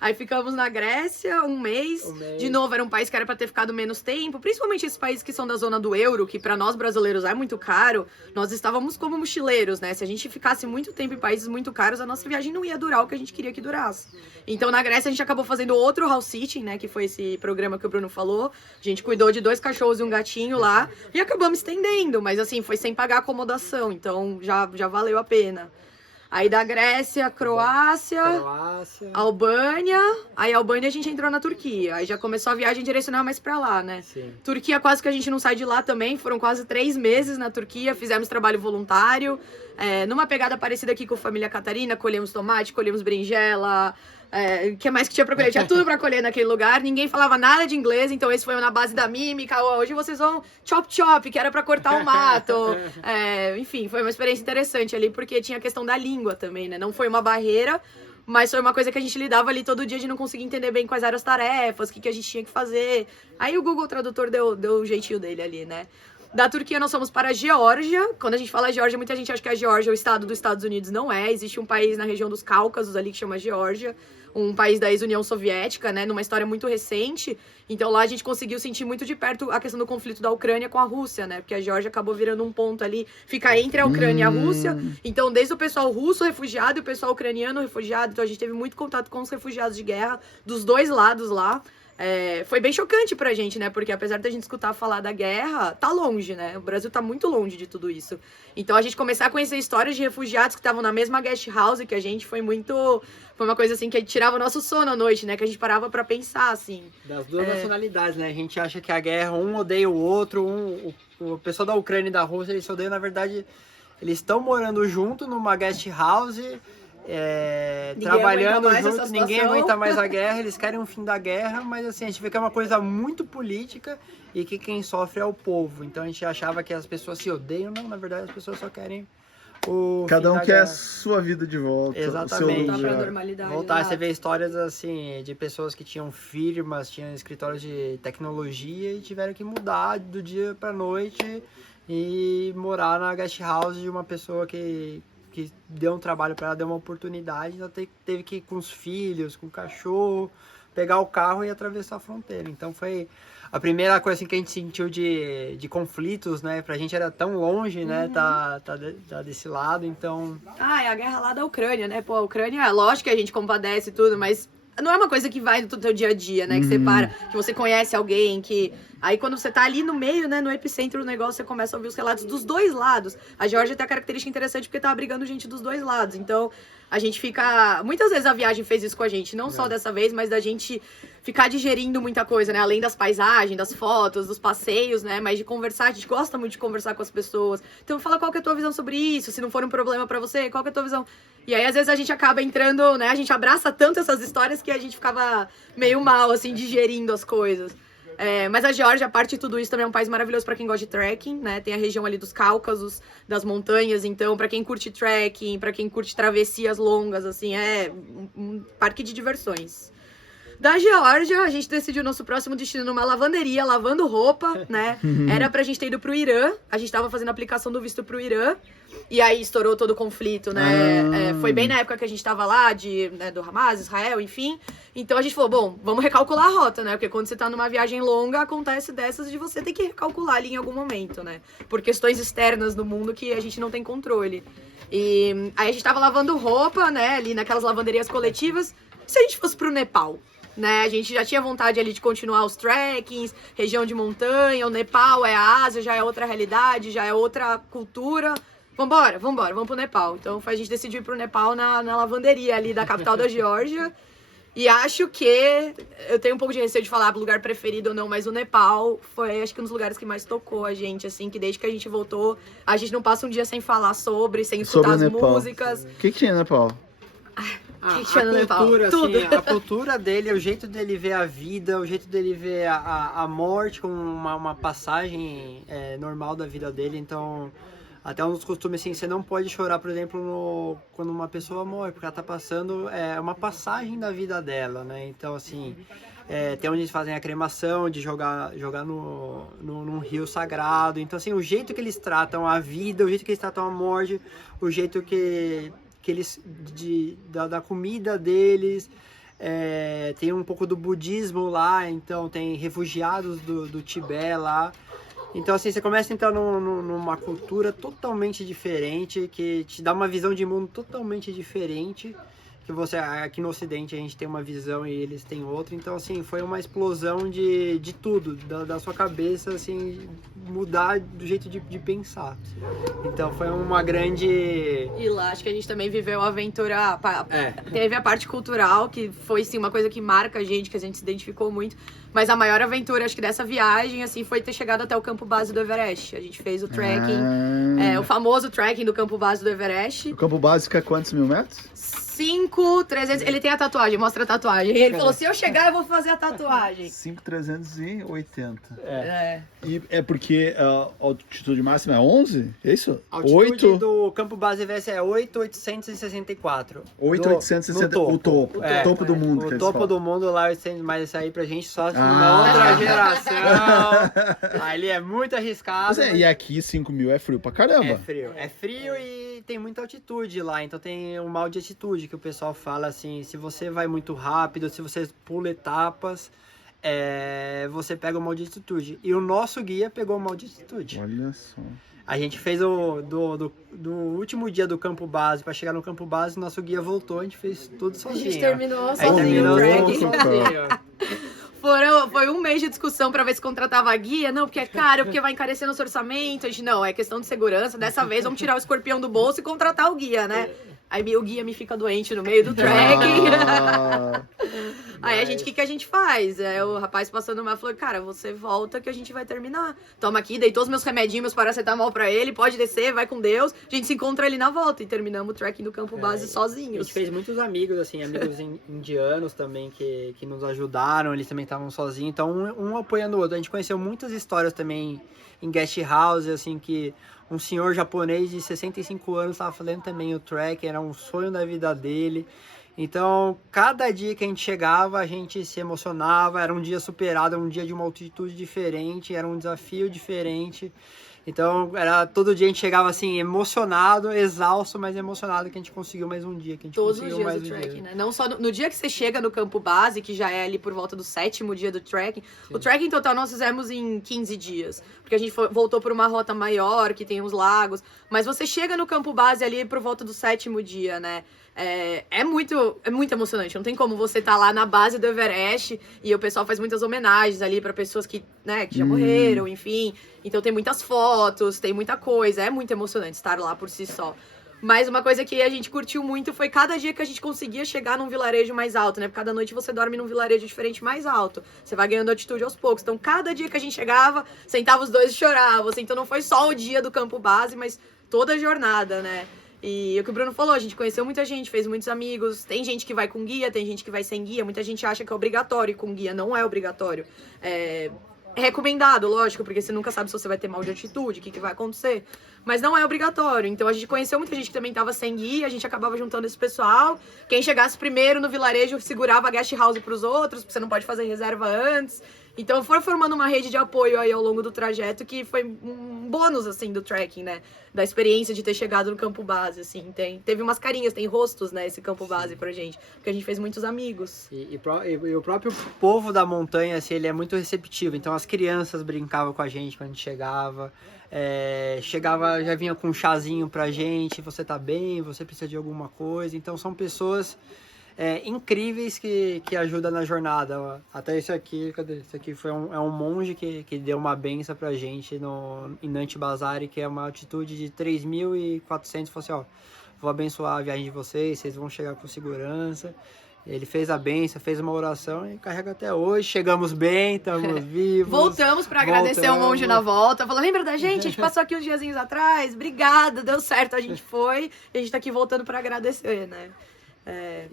Aí ficamos na Grécia um mês. De novo, era um país que era pra ter ficado menos tempo, principalmente esses países que são da zona do euro, que pra nós brasileiros é muito caro. Nós estávamos como mochileiros, né? Se a gente ficasse muito tempo em países muito caros, a nossa viagem não ia durar o que a gente queria que durasse. Então na Grécia a gente acabou fazendo outro house sitting, né? Que foi esse programa que o Bruno falou. A gente cuidou de 2 cachorros e um gatinho lá e acabamos estendendo, mas assim, foi sem pagar acomodação, então já valeu a pena. Aí da Grécia, Croácia, Albânia, aí Albânia a gente entrou na Turquia, aí já começou a viagem direcional mais pra lá, né? Sim. Turquia quase que a gente não sai de lá também, foram quase 3 meses na Turquia, fizemos trabalho voluntário, numa pegada parecida aqui com a família Catarina, colhemos tomate, colhemos berinjela, o que mais que tinha pra colher? Tinha tudo pra colher naquele lugar, ninguém falava nada de inglês, então esse foi na base da mímica. Hoje vocês vão chop, que era pra cortar o mato. Enfim, foi uma experiência interessante ali, porque tinha a questão da língua também, né? Não foi uma barreira, Mas foi uma coisa que a gente lidava ali todo dia de não conseguir entender bem quais eram as tarefas, o que a gente tinha que fazer. Aí o Google Tradutor deu o jeitinho dele ali, né? Da Turquia nós fomos para a Geórgia. Quando a gente fala Geórgia, muita gente acha que a Geórgia é o estado dos Estados Unidos. Não é. Existe um país na região dos Cáucasos ali que chama Geórgia. Um país da ex-União Soviética, né? Numa história muito recente. Então lá a gente conseguiu sentir muito de perto a questão do conflito da Ucrânia com a Rússia, né? Porque a Geórgia acabou virando um ponto ali, fica entre a Ucrânia e a Rússia. Então desde o pessoal russo refugiado e o pessoal ucraniano refugiado. Então a gente teve muito contato com os refugiados de guerra dos dois lados lá. Foi bem chocante pra gente, né? Porque apesar da gente escutar falar da guerra, tá longe, né? O Brasil tá muito longe de tudo isso. Então a gente começar a conhecer histórias de refugiados que estavam na mesma guest house que a gente foi uma coisa assim que tirava o nosso sono à noite, né? Que a gente parava pra pensar, assim. Das duas nacionalidades, né? A gente acha que a guerra, um odeia o outro, o pessoal da Ucrânia e da Rússia, eles se odeiam, na verdade, eles estão morando junto numa guest house, trabalhando juntos, ninguém aguenta mais a guerra, eles querem um fim da guerra, mas assim, a gente vê que é uma coisa muito política e que quem sofre é o povo. Então a gente achava que as pessoas se odeiam, não, na verdade as pessoas só querem o Cada fim um da quer guerra. a sua vida de volta. Exatamente. O seu Voltar pra lugar. normalidade. Voltar, exato. você vê histórias assim de pessoas que tinham firmas, tinham escritórios de tecnologia e tiveram que mudar do dia pra noite e morar na guest house de uma pessoa que deu um trabalho para ela, deu uma oportunidade, ela teve que ir com os filhos, com o cachorro, pegar o carro e atravessar a fronteira. Então foi a primeira coisa assim, que a gente sentiu de conflitos, né? Pra gente era tão longe, né? Tá desse lado, então... É a guerra lá da Ucrânia, né? Pô, a Ucrânia, lógico que a gente compadece e tudo, mas não é uma coisa que vai do teu dia a dia, né? Que você para, que você conhece alguém, que... Aí quando você tá ali no meio, né, no epicentro do negócio, você começa a ouvir os relatos dos dois lados. A Geórgia tem a característica interessante porque tá abrigando gente dos dois lados. Então, a gente fica... Muitas vezes a viagem fez isso com a gente, não só dessa vez, mas da gente ficar digerindo muita coisa, né? Além das paisagens, das fotos, dos passeios, né? Mas de conversar, a gente gosta muito de conversar com as pessoas. Então, fala qual que é a tua visão sobre isso, se não for um problema pra você, qual que é a tua visão... E aí, às vezes, a gente acaba entrando, né? A gente abraça tanto essas histórias que a gente ficava meio mal, assim, digerindo as coisas. Mas a Geórgia, a parte de tudo isso, também é um país maravilhoso para quem gosta de trekking, né? Tem a região ali dos Cáucasos, das montanhas, então para quem curte trekking, para quem curte travessias longas, assim, é um parque de diversões. Da Geórgia, a gente decidiu nosso próximo destino numa lavanderia, lavando roupa, né? Era pra gente ter ido pro Irã, a gente tava fazendo a aplicação do visto pro Irã, e aí estourou todo o conflito, né? Foi bem na época que a gente tava lá, do Hamas, Israel, enfim. Então a gente falou, bom, vamos recalcular a rota, né? Porque quando você tá numa viagem longa, acontece dessas de você ter que recalcular ali em algum momento, né? Por questões externas do mundo que a gente não tem controle. E aí a gente tava lavando roupa, né? Ali naquelas lavanderias coletivas. E se a gente fosse pro Nepal? Né? A gente já tinha vontade ali de continuar os trekkings, região de montanha, o Nepal é a Ásia, já é outra realidade, já é outra cultura. Vambora, vamos pro Nepal. Então a gente decidiu ir pro Nepal na lavanderia ali da capital da Geórgia. E acho que, eu tenho um pouco de receio de falar lugar preferido ou não, mas o Nepal foi, acho que um dos lugares que mais tocou a gente, assim, que desde que a gente voltou, a gente não passa um dia sem falar sem escutar as músicas. O que tinha no Nepal? A cultura, assim, a cultura dele, o jeito dele ver a vida, o jeito dele ver a morte como uma passagem normal da vida dele. Então, até um dos costumes, assim, você não pode chorar, por exemplo, quando uma pessoa morre, porque ela tá passando uma passagem da vida dela, né? Então, assim, tem onde eles fazem a cremação, de jogar num rio sagrado. Então, assim, o jeito que eles tratam a vida, o jeito que eles tratam a morte, o jeito que eles da comida deles, tem um pouco do budismo lá, então tem refugiados do Tibete lá. Então assim, você começa a entrar numa cultura totalmente diferente, que te dá uma visão de mundo totalmente diferente, que você aqui no Ocidente a gente tem uma visão e eles têm outra. Então assim, foi uma explosão de tudo, da sua cabeça, assim, mudar do jeito de pensar. Então foi uma grande... E lá acho que a gente também viveu a aventura, teve a parte cultural, que foi sim uma coisa que marca a gente, que a gente se identificou muito. Mas a maior aventura, acho que dessa viagem, assim, foi ter chegado até o campo base do Everest. A gente fez o trekking, o famoso trekking do campo base do Everest. O campo básico é quantos mil metros? 5,300. Ele tem a tatuagem, mostra a tatuagem. Ele falou: se eu chegar, eu vou fazer a tatuagem. 5,380. É. E é porque a altitude máxima é 11? É isso? A altitude 8? do campo base VS é 8,864. 8,860. No O topo. É, o topo do mundo. que O eles topo falam. do mundo lá, 800, mas isso aí pra gente só assim, Ah. uma outra geração. Ali é muito arriscado. Mas mas e aqui 5.000 é frio pra caramba. é frio. É frio e tem muita altitude lá. Então tem um mal de altitude que o pessoal fala assim, se você vai muito rápido, se você pula etapas, você pega o mal de altitude. E o nosso guia pegou o mal de altitude. Olha só. A gente fez do último dia do campo base, para chegar no campo base, nosso guia voltou, a gente fez tudo A sozinho. gente terminou Aí sozinho terminou o tudo track. sozinho. Foi um mês de discussão pra ver se contratava a guia. Não, porque é caro, porque vai encarecer nosso orçamento. A gente, não, é questão de segurança. Dessa vez, vamos tirar o escorpião do bolso e contratar o guia, né? Aí o guia me fica doente no meio do trekking. Ah, Aí a gente, o que a gente faz? O rapaz passando mal falou, cara, você volta que a gente vai terminar. Toma aqui, deitou os meus remedinhos, meus paracetamol pra ele, pode descer, vai com Deus. A gente se encontra ali na volta e terminamos o trekking do campo base A sozinhos. gente fez muitos amigos, assim, amigos indianos também que nos ajudaram, eles também estavam sozinhos, então um apoiando o outro. A gente conheceu muitas histórias também em guest house, assim, que um senhor japonês de 65 anos estava fazendo também o trek, era um sonho da vida dele. Então, cada dia que a gente chegava, a gente se emocionava, era um dia superado, era um dia de uma altitude diferente, era um desafio diferente. Então, todo dia a gente chegava assim, emocionado, exausto, mas emocionado que a gente conseguiu mais um dia, que a gente Todos os conseguiu dias mais do um trekking, dia. né? Não só no dia que você chega no campo base, que já é ali por volta do 7º dia do trekking. O trekking total nós fizemos em 15 dias. Porque a gente voltou por uma rota maior, que tem uns lagos. Mas você chega no campo base ali por volta do 7º dia, né? É muito emocionante. Não tem como você estar lá na base do Everest e o pessoal faz muitas homenagens ali para pessoas que já morreram, enfim. Então tem muitas fotos, tem muita coisa. É muito emocionante estar lá por si só. Mas uma coisa que a gente curtiu muito foi cada dia que a gente conseguia chegar num vilarejo mais alto, né? Porque cada noite você dorme num vilarejo diferente mais alto. Você vai ganhando altitude aos poucos. Então, cada dia que a gente chegava, sentava os dois e chorava. Assim, então, não foi só o dia do campo base, mas toda a jornada, né? E o que o Bruno falou, a gente conheceu muita gente, fez muitos amigos. Tem gente que vai com guia, tem gente que vai sem guia. Muita gente acha que é obrigatório ir com guia. Não é obrigatório. É recomendado, lógico, porque você nunca sabe se você vai ter mal de altitude, o que vai acontecer. Mas não é obrigatório. Então a gente conheceu muita gente que também tava sem guia, a gente acabava juntando esse pessoal. Quem chegasse primeiro no vilarejo segurava a guest house pros outros, porque você não pode fazer reserva antes. Então foi formando uma rede de apoio aí ao longo do trajeto, que foi um bônus, assim, do trekking, né? Da experiência de ter chegado no campo base, assim. Teve umas carinhas, tem rostos, né, esse campo base pra gente. Porque a gente fez muitos amigos. E o próprio povo da montanha, assim, ele é muito receptivo. Então as crianças brincavam com a gente quando a gente chegava. Chegava, já vinha com um chazinho pra gente. Você tá bem? Você precisa de alguma coisa? Então são pessoas incríveis que ajudam na jornada. Até esse aqui, cadê? Esse aqui foi um monge que deu uma benção pra gente em Nanti Bazari, que é uma altitude de 3.400. Falou assim, ó, vou abençoar a viagem de vocês vão chegar com segurança. Ele fez a benção, fez uma oração e carrega até hoje. Chegamos bem, estamos vivos. Voltamos pra agradecer o monge na volta. Falou, lembra da gente? A gente passou aqui uns diazinhos atrás. Obrigada, deu certo, a gente foi. E a gente tá aqui voltando pra agradecer, né?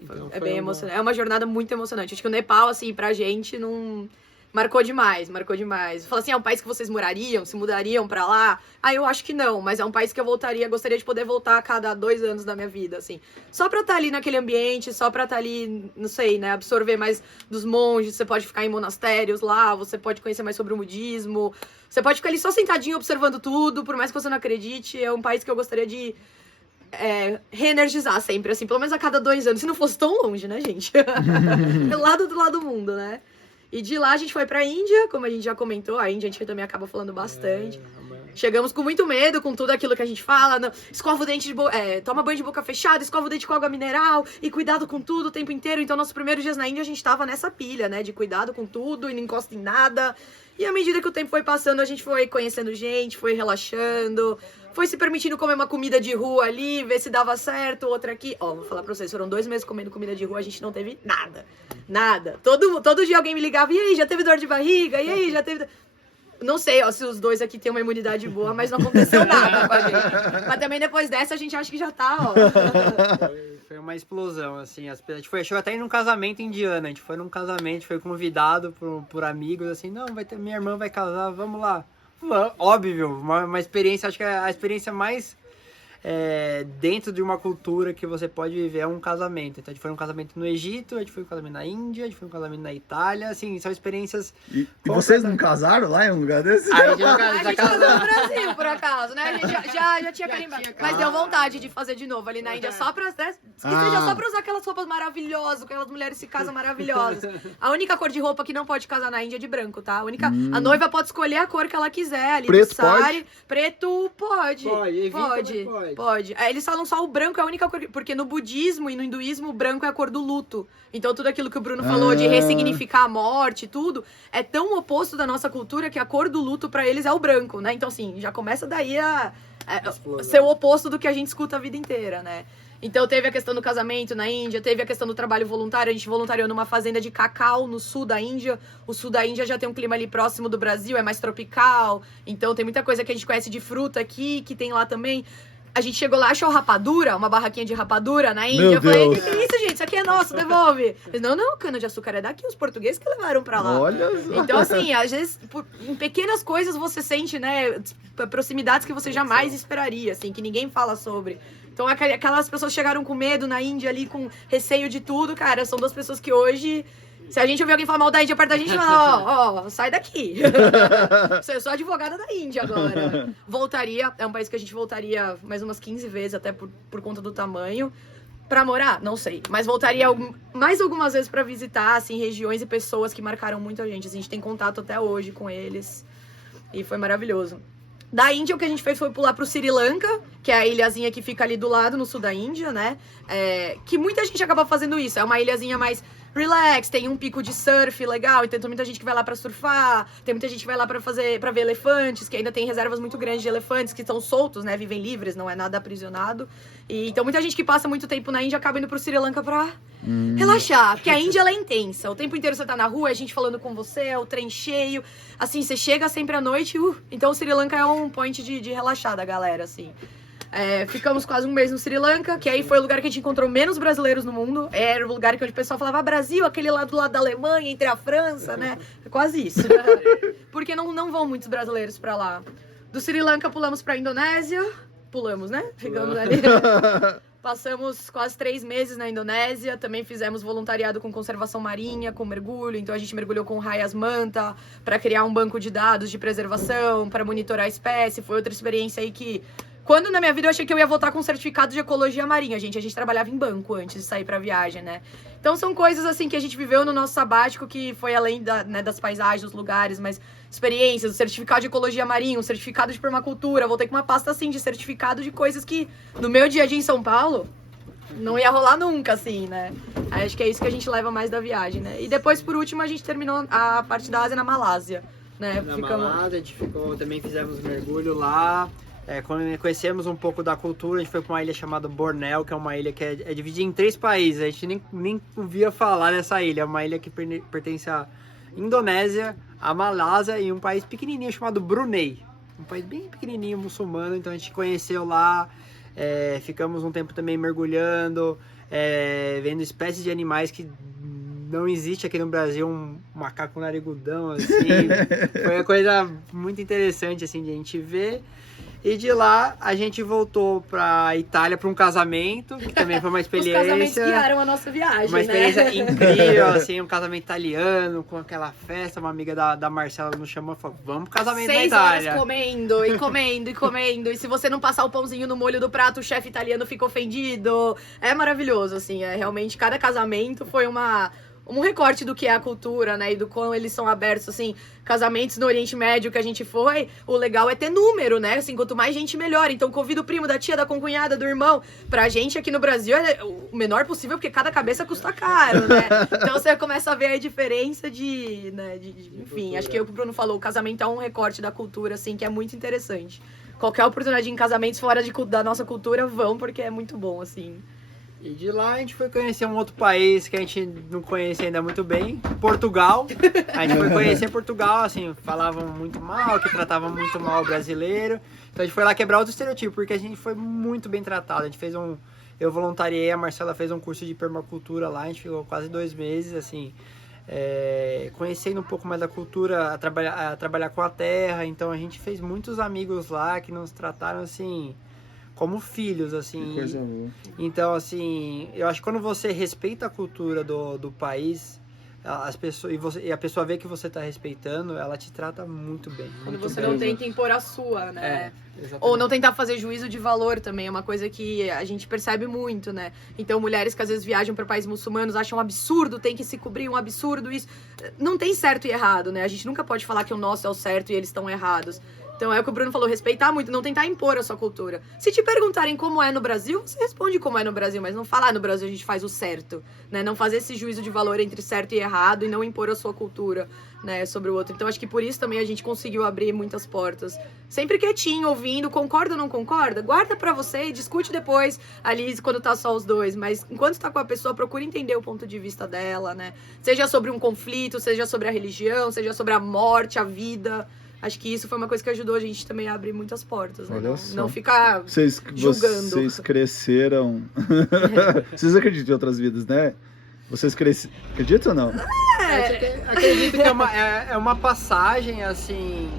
Então, é bem emocionante. É uma jornada muito emocionante. Acho que o Nepal, assim, pra gente, não... Marcou demais. Fala assim, é um país que vocês morariam? Se mudariam pra lá? Eu acho que não, mas é um país que eu gostaria de poder voltar a cada 2 anos da minha vida, assim. Só pra estar ali naquele ambiente, só pra estar ali, não sei, né, absorver mais dos monges, você pode ficar em monastérios lá, você pode conhecer mais sobre o budismo, você pode ficar ali só sentadinho observando tudo, por mais que você não acredite, é um país que eu gostaria de reenergizar sempre, assim, pelo menos a cada 2 anos, se não fosse tão longe, né, gente? Lado do lado do mundo, né? E de lá a gente foi pra Índia, como a gente já comentou, a Índia a gente também acaba falando bastante. Chegamos com muito medo, com tudo aquilo que a gente fala, escova o dente, toma banho de boca fechada, escova o dente com água mineral e cuidado com tudo o tempo inteiro. Então, nossos primeiros dias na Índia a gente tava nessa pilha, né, de cuidado com tudo e não encosta em nada. E à medida que o tempo foi passando, a gente foi conhecendo gente, foi relaxando, foi se permitindo comer uma comida de rua ali, ver se dava certo, outra aqui. Vou falar pra vocês, foram 2 meses comendo comida de rua, a gente não teve nada. Nada. Todo dia alguém me ligava, e aí, já teve dor de barriga? E aí, já teve... Não sei, ó, se os dois aqui têm uma imunidade boa, mas não aconteceu nada com a gente. Mas também depois dessa a gente acha que já tá, ó. Foi uma explosão, assim. A gente chegou até ir num casamento indiano. A gente foi num casamento, foi convidado por amigos, assim, não, minha irmã vai casar, vamos lá. Óbvio, uma experiência, acho que é a experiência mais dentro de uma cultura que você pode viver é um casamento. Então a gente foi num casamento no Egito, a gente foi num casamento na Índia, a gente foi num casamento na Itália, assim, são experiências... E vocês não casaram lá em um lugar desse? A gente A gente casou no Brasil, por acaso, né? A gente já tinha carimbado. Mas deu vontade de fazer de novo ali na Índia, só pra, né? Só pra usar aquelas roupas maravilhosas, aquelas mulheres se casam maravilhosas. A única cor de roupa que não pode casar na Índia é de branco, tá? A noiva pode escolher a cor que ela quiser ali. Preto do sari. pode? Preto pode. Pode. Pode. Eles falam só o branco é a única cor, porque no budismo e no hinduísmo o branco é a cor do luto. Então tudo aquilo que o Bruno falou de ressignificar a morte, tudo, é tão oposto da nossa cultura que a cor do luto pra eles é o branco, né? Então assim, já começa daí a ser o oposto do que a gente escuta a vida inteira, né? Então teve a questão do casamento na Índia, teve a questão do trabalho voluntário, a gente voluntariou numa fazenda de cacau no sul da Índia. O sul da Índia já tem um clima ali próximo do Brasil, é mais tropical, então tem muita coisa que a gente conhece de fruta aqui, que tem lá também. A gente chegou lá, achou rapadura, uma barraquinha de rapadura na Índia. Eu falei, que é isso, gente? Isso aqui é nosso, devolve. Eles, não, cana-de-açúcar é daqui, os portugueses que levaram pra lá. Olha só. Então, assim, às vezes, em pequenas coisas você sente, né, proximidades que você jamais esperaria, assim, que ninguém fala sobre. Então, aquelas pessoas chegaram com medo na Índia ali, com receio de tudo, cara, são duas pessoas que hoje... Se a gente ouvir alguém falar mal da Índia perto da gente, ó, sai daqui. Eu sou advogada da Índia agora. Voltaria, é um país que a gente voltaria mais umas 15 vezes, até por conta do tamanho. Pra morar? Não sei. Mas voltaria mais algumas vezes pra visitar, assim, regiões e pessoas que marcaram muito a gente. A gente tem contato até hoje com eles. E foi maravilhoso. Da Índia, o que a gente fez foi pular pro Sri Lanka, que é a ilhazinha que fica ali do lado, no sul da Índia, né? Que muita gente acaba fazendo isso. É uma ilhazinha mais relax, tem um pico de surf legal, então tem muita gente que vai lá pra surfar, tem muita gente que vai lá pra ver elefantes, que ainda tem reservas muito grandes de elefantes que estão soltos, né? Vivem livres, não é nada aprisionado. E então muita gente que passa muito tempo na Índia acaba indo pro Sri Lanka pra relaxar, porque a Índia ela é intensa. O tempo inteiro você tá na rua, a gente falando com você, é o trem cheio. Assim, você chega sempre à noite, então o Sri Lanka é um point de relaxar da galera, assim. Ficamos quase um mês no Sri Lanka, que aí foi o lugar que a gente encontrou menos brasileiros no mundo. Era o lugar que o pessoal falava Brasil, aquele lá do lado da Alemanha, entre a França, né? É quase isso. Porque não vão muitos brasileiros pra lá. Do Sri Lanka pulamos pra Indonésia. Pulamos, né? Ficamos ali. Passamos quase 3 meses na Indonésia. Também fizemos voluntariado com conservação marinha, com mergulho. Então a gente mergulhou com raias manta para criar um banco de dados de preservação, para monitorar a espécie. Foi outra experiência aí que... Quando na minha vida eu achei que eu ia voltar com um certificado de ecologia marinha, gente. A gente trabalhava em banco antes de sair pra viagem, né? Então são coisas assim que a gente viveu no nosso sabático, que foi além das paisagens, dos lugares, mas experiências, o certificado de ecologia marinha, o certificado de permacultura. Voltei com uma pasta assim de certificado de coisas que no meu dia a dia em São Paulo não ia rolar nunca, assim, né? Aí acho que é isso que a gente leva mais da viagem, né? E depois, por último, a gente terminou a parte da Ásia na Malásia, né? Malásia, a gente também fizemos mergulho lá. Quando conhecemos um pouco da cultura, a gente foi para uma ilha chamada Bornéu, que é uma ilha que é dividida em 3 países. A gente nem ouvia falar nessa ilha. É uma ilha que pertence à Indonésia, à Malásia e um país pequenininho chamado Brunei. Um país bem pequenininho, muçulmano. Então a gente conheceu lá, ficamos um tempo também mergulhando, vendo espécies de animais que não existe aqui no Brasil, um macaco narigudão, assim. Foi uma coisa muito interessante, assim, de a gente ver. E de lá a gente voltou pra Itália para um casamento, que também foi uma experiência. Os casamentos guiaram a nossa viagem, uma experiência incrível, assim, um casamento italiano, com aquela festa. Uma amiga da Marcela nos chamou e falou: vamos pro casamento na 6 Itália. horas comendo, e comendo, e comendo. E se você não passar o pãozinho no molho do prato, o chefe italiano fica ofendido. É maravilhoso, assim, realmente cada casamento foi um recorte do que é a cultura, né, e do quão eles são abertos, assim, casamentos no Oriente Médio que a gente foi, o legal é ter número, né, assim, quanto mais gente melhor, então convida o primo, da tia, da concunhada, do irmão, pra gente aqui no Brasil é o menor possível, porque cada cabeça custa caro, né, então você começa a ver a diferença enfim, acho que é o que o Bruno falou, o casamento é um recorte da cultura, assim, que é muito interessante. Qualquer oportunidade em casamentos fora da nossa cultura, vão, porque é muito bom, assim. E de lá a gente foi conhecer um outro país que a gente não conhecia ainda muito bem, Portugal. A gente foi conhecer Portugal, assim, falavam muito mal, que tratavam muito mal o brasileiro. Então a gente foi lá quebrar outro estereotipo, porque a gente foi muito bem tratado. A gente fez eu voluntariei, a Marcela fez um curso de permacultura lá, a gente ficou quase 2 meses, assim, conhecendo um pouco mais da cultura, a trabalhar com a terra. Então a gente fez muitos amigos lá que nos trataram, assim, como filhos, assim. Que coisa boa. Então, assim, eu acho que quando você respeita a cultura do país, as pessoas, e a pessoa vê que você está respeitando, ela te trata muito bem. Quando muito você bem. não tenta impor a sua, né? Exatamente. Ou não tentar fazer juízo de valor também, é uma coisa que a gente percebe muito, né? Então, mulheres que às vezes viajam para países muçulmanos acham um absurdo, tem que se cobrir, um absurdo isso. Não tem certo e errado, né? A gente nunca pode falar que o nosso é o certo e eles estão errados. Então é o que o Bruno falou, respeitar muito, não tentar impor a sua cultura. Se te perguntarem como é no Brasil, você responde como é no Brasil, mas não falar no Brasil a gente faz o certo, né? Não fazer esse juízo de valor entre certo e errado e não impor a sua cultura, né, sobre o outro. Então acho que por isso também a gente conseguiu abrir muitas portas. Sempre quietinho, ouvindo, concorda ou não concorda? Guarda pra você e discute depois, ali quando tá só os dois. Mas enquanto tá com a pessoa, procura entender o ponto de vista dela, né? Seja sobre um conflito, seja sobre a religião, seja sobre a morte, a vida. Acho que isso foi uma coisa que ajudou a gente também a abrir muitas portas, né? Olha só. Não ficar julgando. Vocês cresceram. Vocês acreditam em outras vidas, né? Vocês cresceram. Acreditam ou não? Acredito que é uma passagem, assim,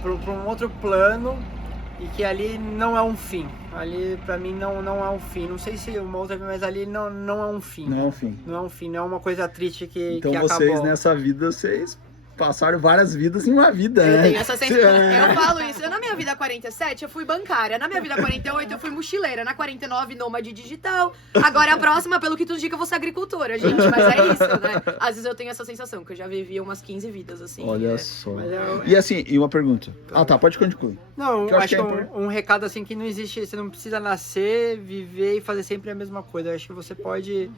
para um outro plano e que ali não é um fim. Ali, pra mim, não é um fim. Não sei se uma outra, mas ali não é um fim. Não é um fim. Não é um fim, não é uma coisa triste Então que vocês, acabou. nessa vida, vocês passaram várias vidas em uma vida, Eu né? tenho essa sensação. Eu falo isso. Na minha vida 47, eu fui bancária. Na minha vida 48, eu fui mochileira. Na 49, nômade digital. Agora a próxima, pelo que tu indica, eu vou ser agricultora, gente. Mas é isso, né? Às vezes eu tenho essa sensação, que eu já vivi umas 15 vidas, assim. Olha só. Mas E assim, e uma pergunta. Ah, tá, pode concluir. Não, Que eu eu acho acho que que é um recado assim que não existe, você não precisa nascer, viver e fazer sempre a mesma coisa. Eu acho que você pode,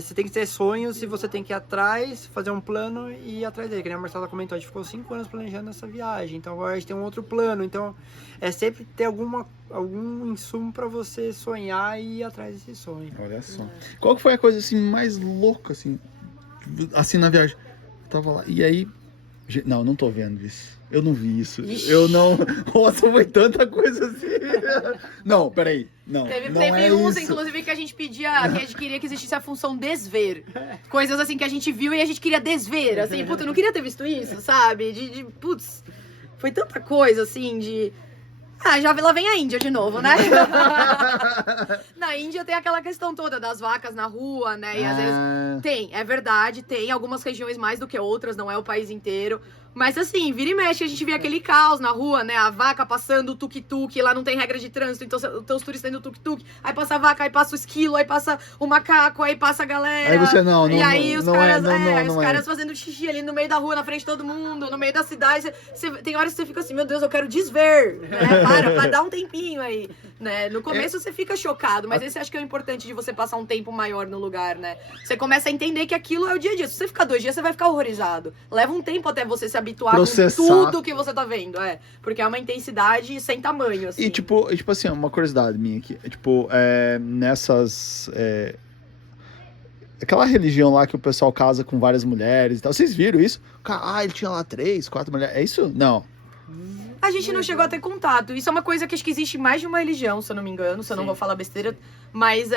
você tem que ter sonhos e você tem que ir atrás, fazer um plano e ir atrás dele. Que nem a Marcela comentou, a gente ficou 5 anos planejando essa viagem, então agora a gente tem um outro plano. Então é sempre ter algum insumo para você sonhar e ir atrás desse sonho. Olha só. Qual que foi a coisa assim mais louca, assim na viagem? Eu tava lá, e aí... Não, não tô vendo isso. Eu não vi isso. Ixi. Eu não... Nossa, foi tanta coisa assim. Não, peraí. Não, Teve não é uns, isso. inclusive, que a gente pedia, que a gente queria que existisse a função desver. Coisas assim que a gente viu e a gente queria desver. Assim, puta, eu não queria ter visto isso, sabe? Putz, foi tanta coisa assim de... Ah, lá vem a Índia de novo, né? Na Índia tem aquela questão toda das vacas na rua, né? E às vezes é verdade, tem algumas regiões mais do que outras, não é o país inteiro. Mas assim, vira e mexe, a gente vê aquele caos na rua, né? A vaca passando o tuk-tuk, lá não tem regra de trânsito, então os turistas indo do tuk-tuk, aí passa a vaca, aí passa o esquilo, aí passa o macaco, aí passa a galera. Aí você não E aí os caras, não os caras fazendo xixi ali no meio da rua, na frente de todo mundo, no meio da cidade. Tem horas que você fica assim, meu Deus, eu quero desver, né? Para dar um tempinho aí, né? No começo você fica chocado, mas esse acho que é o importante de você passar um tempo maior no lugar, né? Você começa a entender que aquilo é o dia a dia. Se você ficar 2 dias, você vai ficar horrorizado. Leva um tempo até você se habituar Processar. com tudo que você tá vendo, porque é uma intensidade sem tamanho, assim. E tipo assim, uma curiosidade minha aqui. Nessas... aquela religião lá que o pessoal casa com várias mulheres e tal. Vocês viram isso? Ele tinha lá 3, 4 mulheres. É isso? Não. A gente não chegou a ter contato. Isso é uma coisa que acho que existe em mais de uma religião, se eu não me engano, se eu não vou falar besteira. Mas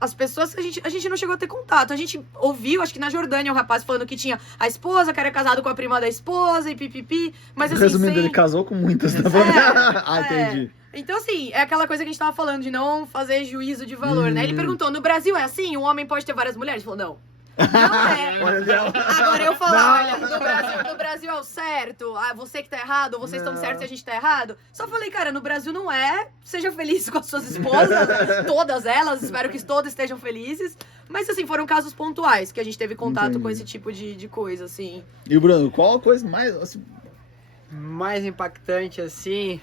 as pessoas, a gente não chegou a ter contato. A gente ouviu, acho que na Jordânia, o rapaz falando que tinha a esposa, que era casado com a prima da esposa e pipipi. Mas assim, Resumindo, ele casou com muitas, tá bom? Entendi. Então, assim, é aquela coisa que a gente tava falando de não fazer juízo de valor, né? Ele perguntou, no Brasil é assim? Um homem pode ter várias mulheres? Ele falou, não. Não é. Agora eu falo, olha, no Brasil é o certo, você que tá errado, ou vocês estão certos e a gente tá errado. Só falei, cara, no Brasil não é, seja feliz com as suas esposas, todas elas, espero que todas estejam felizes. Mas, assim, foram casos pontuais que a gente teve contato com esse tipo de coisa, assim. E o Bruno, qual a coisa mais... Assim... mais impactante, assim...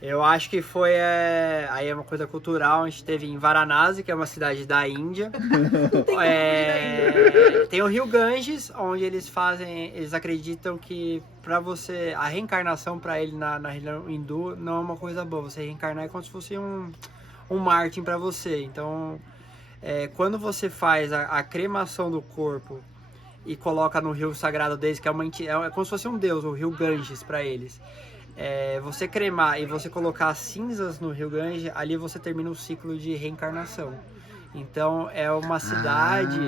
eu acho que foi, aí é uma coisa cultural, a gente teve em Varanasi, que é uma cidade da Índia. Tem o rio Ganges, onde eles acreditam que a reencarnação para ele na religião hindu não é uma coisa boa. Você reencarnar é como se fosse um um Martin para você. Então, quando você faz a cremação do corpo e coloca no rio sagrado deles, que é como se fosse um deus, o rio Ganges para eles. Você cremar e você colocar cinzas no rio Ganges, ali você termina o ciclo de reencarnação. Então é uma cidade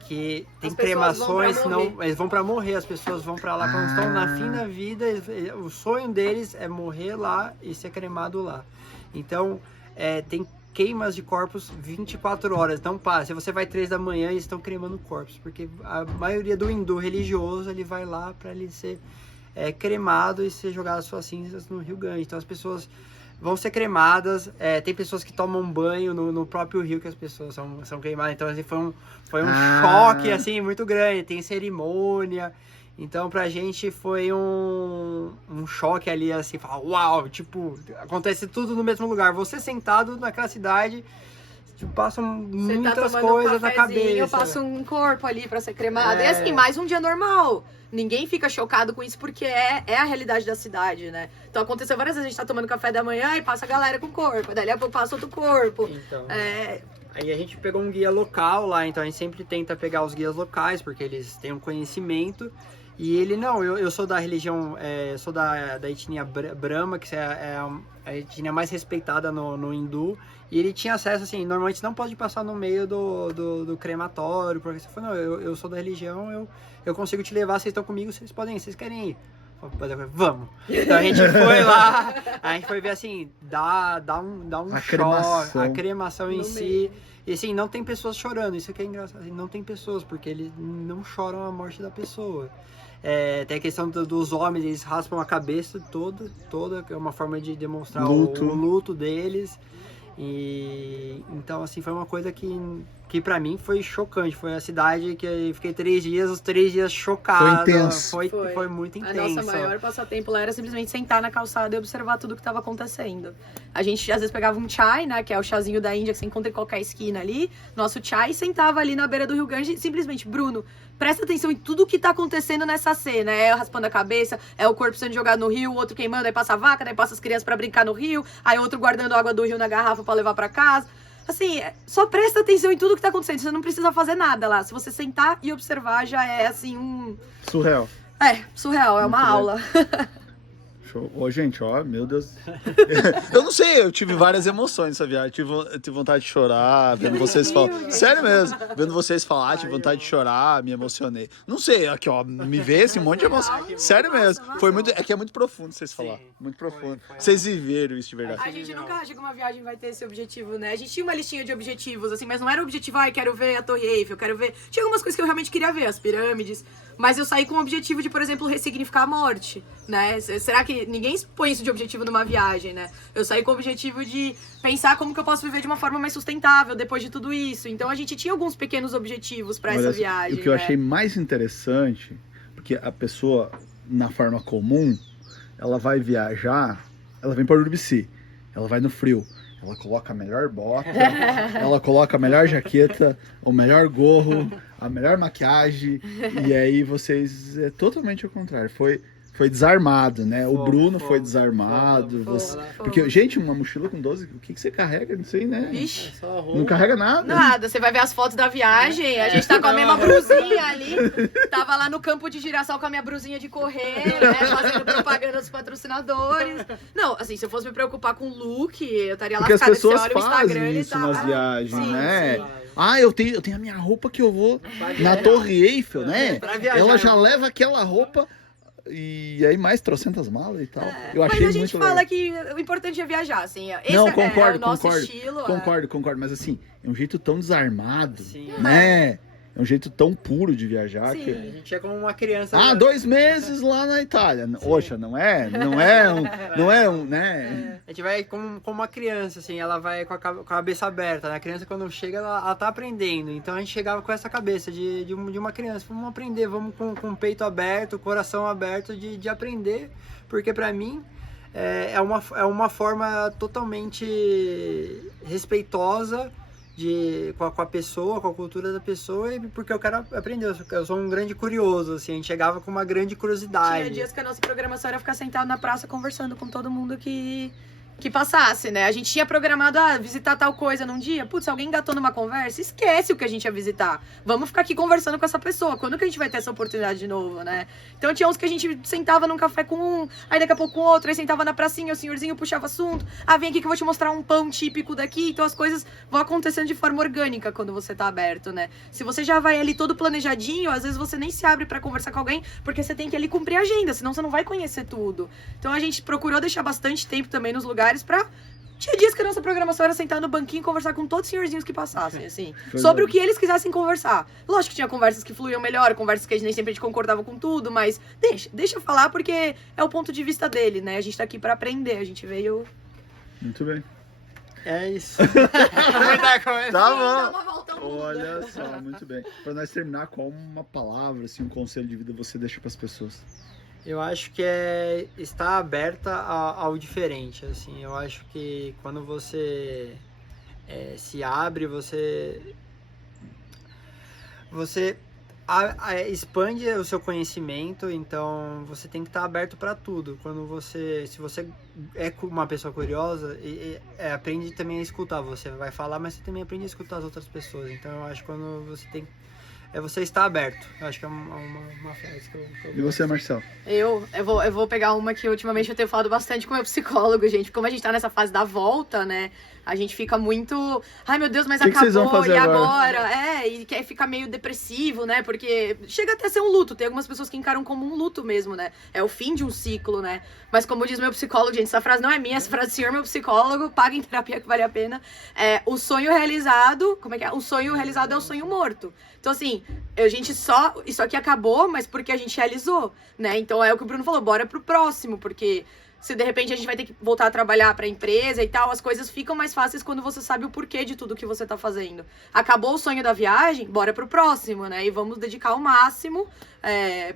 que tem As pessoas cremações, vão pra morrer. eles vão para morrer, as pessoas vão para lá quando estão na fim da vida, o sonho deles é morrer lá e ser cremado lá. Então tem queimas de corpos 24 horas, não para. Se você vai 3 da manhã, eles estão cremando corpos, porque a maioria do hindu religioso, ele vai lá para ele ser cremado e ser jogado as suas cinzas no rio Ganges. Então as pessoas vão ser cremadas, tem pessoas que tomam banho no próprio rio que as pessoas são queimadas. Então assim, foi um choque assim, muito grande, tem cerimônia. Então pra gente foi um choque ali, assim, falar, uau, tipo, acontece tudo no mesmo lugar. Você sentado naquela cidade, tipo, passam muitas coisas na cabeça. Passa um corpo ali pra ser cremado. E assim, mais um dia normal. Ninguém fica chocado com isso porque é a realidade da cidade, né? Então aconteceu várias vezes, a gente tá tomando café da manhã e passa a galera com corpo. Daí a pouco passa outro corpo. Então, aí a gente pegou um guia local lá, então a gente sempre tenta pegar os guias locais, porque eles têm um conhecimento. E ele, não, eu sou da religião, sou da etnia Brahma, que é a etnia mais respeitada no hindu. E ele tinha acesso, assim, normalmente não pode passar no meio do crematório, porque você falou, não, eu sou da religião, eu consigo te levar, vocês estão comigo, vocês querem ir? Vamos! Então a gente foi lá, a gente foi ver, assim, dá um choque, a cremação em si. E assim, não tem pessoas chorando, isso que é engraçado, assim, não tem pessoas, porque eles não choram a morte da pessoa. Tem a questão dos homens, eles raspam a cabeça toda, que é uma forma de demonstrar o luto deles. E então assim, foi uma coisa que pra mim foi chocante. Foi a cidade que eu fiquei 3 dias, os 3 dias chocado. Foi intenso. Foi muito intenso. A nossa maior passatempo lá era simplesmente sentar na calçada e observar tudo que estava acontecendo. A gente às vezes pegava um chai, né, que é o chazinho da Índia que você encontra em qualquer esquina ali, nosso chai, e sentava ali na beira do Rio Ganges, simplesmente, Bruno, presta atenção em tudo que tá acontecendo nessa cena. É raspando a cabeça, é o corpo sendo jogado no rio, o outro queimando, aí passa a vaca, daí passa as crianças pra brincar no rio, aí outro guardando a água do rio na garrafa pra levar pra casa. Assim, só presta atenção em tudo que tá acontecendo, você não precisa fazer nada lá. Se você sentar e observar, já é assim Surreal. surreal, é uma Muito aula. Show. Ô, gente, ó, meu Deus. Eu não sei, eu tive várias emoções nessa viagem. Eu tive vontade de chorar, vendo vocês falar. Sério mesmo, vendo vocês falar, tive vontade de chorar, me emocionei. Não sei, aqui, ó, me vê esse monte de emoção. Sério mesmo. Foi muito, é que é muito profundo vocês falar. Muito profundo. Vocês viveram isso de verdade. A gente nunca acha que uma viagem vai ter esse objetivo, né? A gente tinha uma listinha de objetivos, assim, mas não era o objetivo, quero ver a Torre Eiffel, quero ver... Tinha algumas coisas que eu realmente queria ver, as pirâmides, mas eu saí com o objetivo de, por exemplo, ressignificar a morte, né? Será que ninguém põe isso de objetivo numa viagem, né? Eu saí com o objetivo de pensar como que eu posso viver de uma forma mais sustentável depois de tudo isso. Então a gente tinha alguns pequenos objetivos pra essa viagem. O que eu achei mais interessante, porque a pessoa, na forma comum, ela vai viajar, ela vem para Urubici, ela vai no frio, ela coloca a melhor bota, ela coloca a melhor jaqueta, o melhor gorro, a melhor maquiagem, e aí vocês é totalmente o contrário. Foi desarmado, né? O Bruno foi desarmado. Porque, gente, uma mochila com 12, o que você carrega? Não sei, né? Vixe. Não carrega nada. Nada, você vai ver as fotos da viagem, a gente tá com a mesma brusinha ali. Tava lá no campo de girassol com a minha brusinha de correr, né? Fazendo propaganda dos patrocinadores. Não, assim, se eu fosse me preocupar com o look, eu estaria Porque as lascada. pessoas Você olha o fazem Instagram, isso nas viagens, né? Sim. Ah, eu tenho a minha roupa que eu vou na Torre Eiffel, né? Ela já leva aquela roupa e aí mais 300 malas e tal. Eu achei mas a gente muito fala legal. que o importante é viajar, assim. Esse Não, é concordo, o nosso concordo. estilo. Concordo, mas assim, é um jeito tão desarmado, Sim. né? É um jeito tão puro de viajar Sim. que... A gente é como uma criança. 2 meses lá na Itália. Oxa, não é um, né? A gente vai como uma criança, assim, ela vai com a cabeça aberta, né? A criança quando chega, ela tá aprendendo. Então a gente chegava com essa cabeça de uma criança. Vamos aprender, vamos com o peito aberto, o coração aberto de aprender. Porque pra mim é uma forma totalmente respeitosa com a pessoa, com a cultura da pessoa, e porque eu quero aprender, eu sou um grande curioso, assim, a gente chegava com uma grande curiosidade. Tinha dias que a nossa programação era ficar sentado na praça conversando com todo mundo que que passasse, né? A gente tinha programado, visitar tal coisa num dia. Putz, alguém engatou numa conversa, esquece o que a gente ia visitar. Vamos ficar aqui conversando com essa pessoa. Quando que a gente vai ter essa oportunidade de novo, né? Então tinha uns que a gente sentava num café com um, aí daqui a pouco com outro, aí sentava na pracinha, o senhorzinho puxava assunto. Vem aqui que eu vou te mostrar um pão típico daqui. Então as coisas vão acontecendo de forma orgânica quando você tá aberto, né? Se você já vai ali todo planejadinho, às vezes você nem se abre pra conversar com alguém, porque você tem que ali cumprir a agenda, senão você não vai conhecer tudo. Então a gente procurou deixar bastante tempo também nos lugares pra... Tinha dias que a nossa programação era sentar no banquinho e conversar com todos os senhorzinhos que passassem, assim, sobre o que eles quisessem conversar. Lógico que tinha conversas que fluíam melhor, conversas que a gente nem sempre a gente concordava com tudo, mas deixa eu falar porque é o ponto de vista dele, né? A gente tá aqui pra aprender, a gente veio... Muito bem. É isso. Tá bom. Dá uma volta ao mundo. Olha só, muito bem. Pra nós terminar, qual uma palavra, assim, um conselho de vida você deixa pras pessoas? Eu acho que é estar aberta ao diferente, assim. Eu acho que quando você se abre, você expande o seu conhecimento, então você tem que estar aberto para tudo. Se você é uma pessoa curiosa, aprende também a escutar. Você vai falar, mas você também aprende a escutar as outras pessoas. Então eu acho que quando você tem você está aberto. Eu acho que é uma frase que eu E você, Marcelo? Eu vou pegar uma que ultimamente eu tenho falado bastante com o meu psicólogo, gente. Como a gente tá nessa fase da volta, né? A gente fica muito... Ai, meu Deus, mas Que vocês vão acabou, fazer e agora? e quer ficar meio depressivo, né? Porque chega até a ser um luto. Tem algumas pessoas que encaram como um luto mesmo, né? É o fim de um ciclo, né? Mas como diz meu psicólogo, gente, essa frase não é minha, essa frase do senhor, meu psicólogo, paga em terapia que vale a pena. O sonho realizado... Como é que é? O sonho realizado é o sonho morto. Então, assim, isso aqui acabou, mas porque a gente realizou, né? Então é o que o Bruno falou, bora pro próximo, porque se de repente a gente vai ter que voltar a trabalhar pra empresa e tal, as coisas ficam mais fáceis quando você sabe o porquê de tudo que você tá fazendo. Acabou o sonho da viagem, bora pro próximo, né? E vamos dedicar o máximo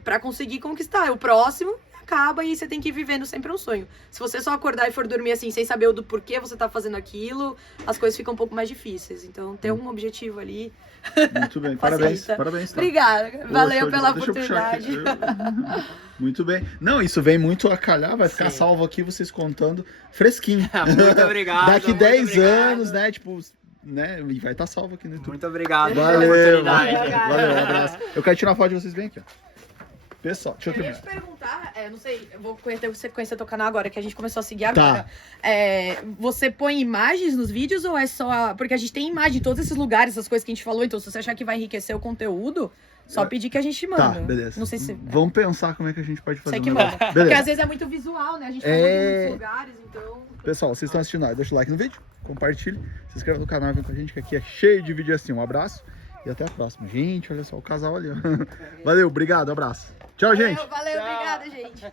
pra conseguir conquistar. O próximo acaba e você tem que ir vivendo sempre um sonho. Se você só acordar e for dormir assim, sem saber do porquê você tá fazendo aquilo, as coisas ficam um pouco mais difíceis. Então, ter um objetivo ali... Muito bem, parabéns. Facilita. Parabéns, tá? Obrigada, valeu pela Deixa eu puxar aqui. oportunidade. Muito bem. Não, isso vem muito a calhar, vai ficar Sim. salvo aqui vocês contando fresquinho. Muito obrigado. Daqui muito 10 obrigado. anos, né? Tipo, né? E vai estar salvo aqui no YouTube. Muito obrigado pela Valeu, oportunidade. valeu, um abraço. Eu quero tirar foto de vocês bem aqui, ó. Pessoal, deixa eu Eu ia terminar. te perguntar, não sei, eu vou conhecer teu canal agora, que a gente começou a seguir agora. Tá. Você põe imagens nos vídeos ou é só... Porque a gente tem imagem de todos esses lugares, essas coisas que a gente falou, então se você achar que vai enriquecer o conteúdo, só pedir que a gente manda. Tá, beleza. Não sei se... Vamos pensar como é que a gente pode fazer Sei que um manda. negócio. Porque Beleza. às vezes é muito visual, né? A gente falou de muitos lugares, então... Pessoal, vocês estão assistindo, deixa o like no vídeo, compartilhe, se inscreva no canal, vem com a gente, que aqui é cheio de vídeo assim. Um abraço e até a próxima. Gente, olha só o casal ali, ó. Valeu, obrigado, abraço. Tchau, gente. Valeu, obrigada, gente.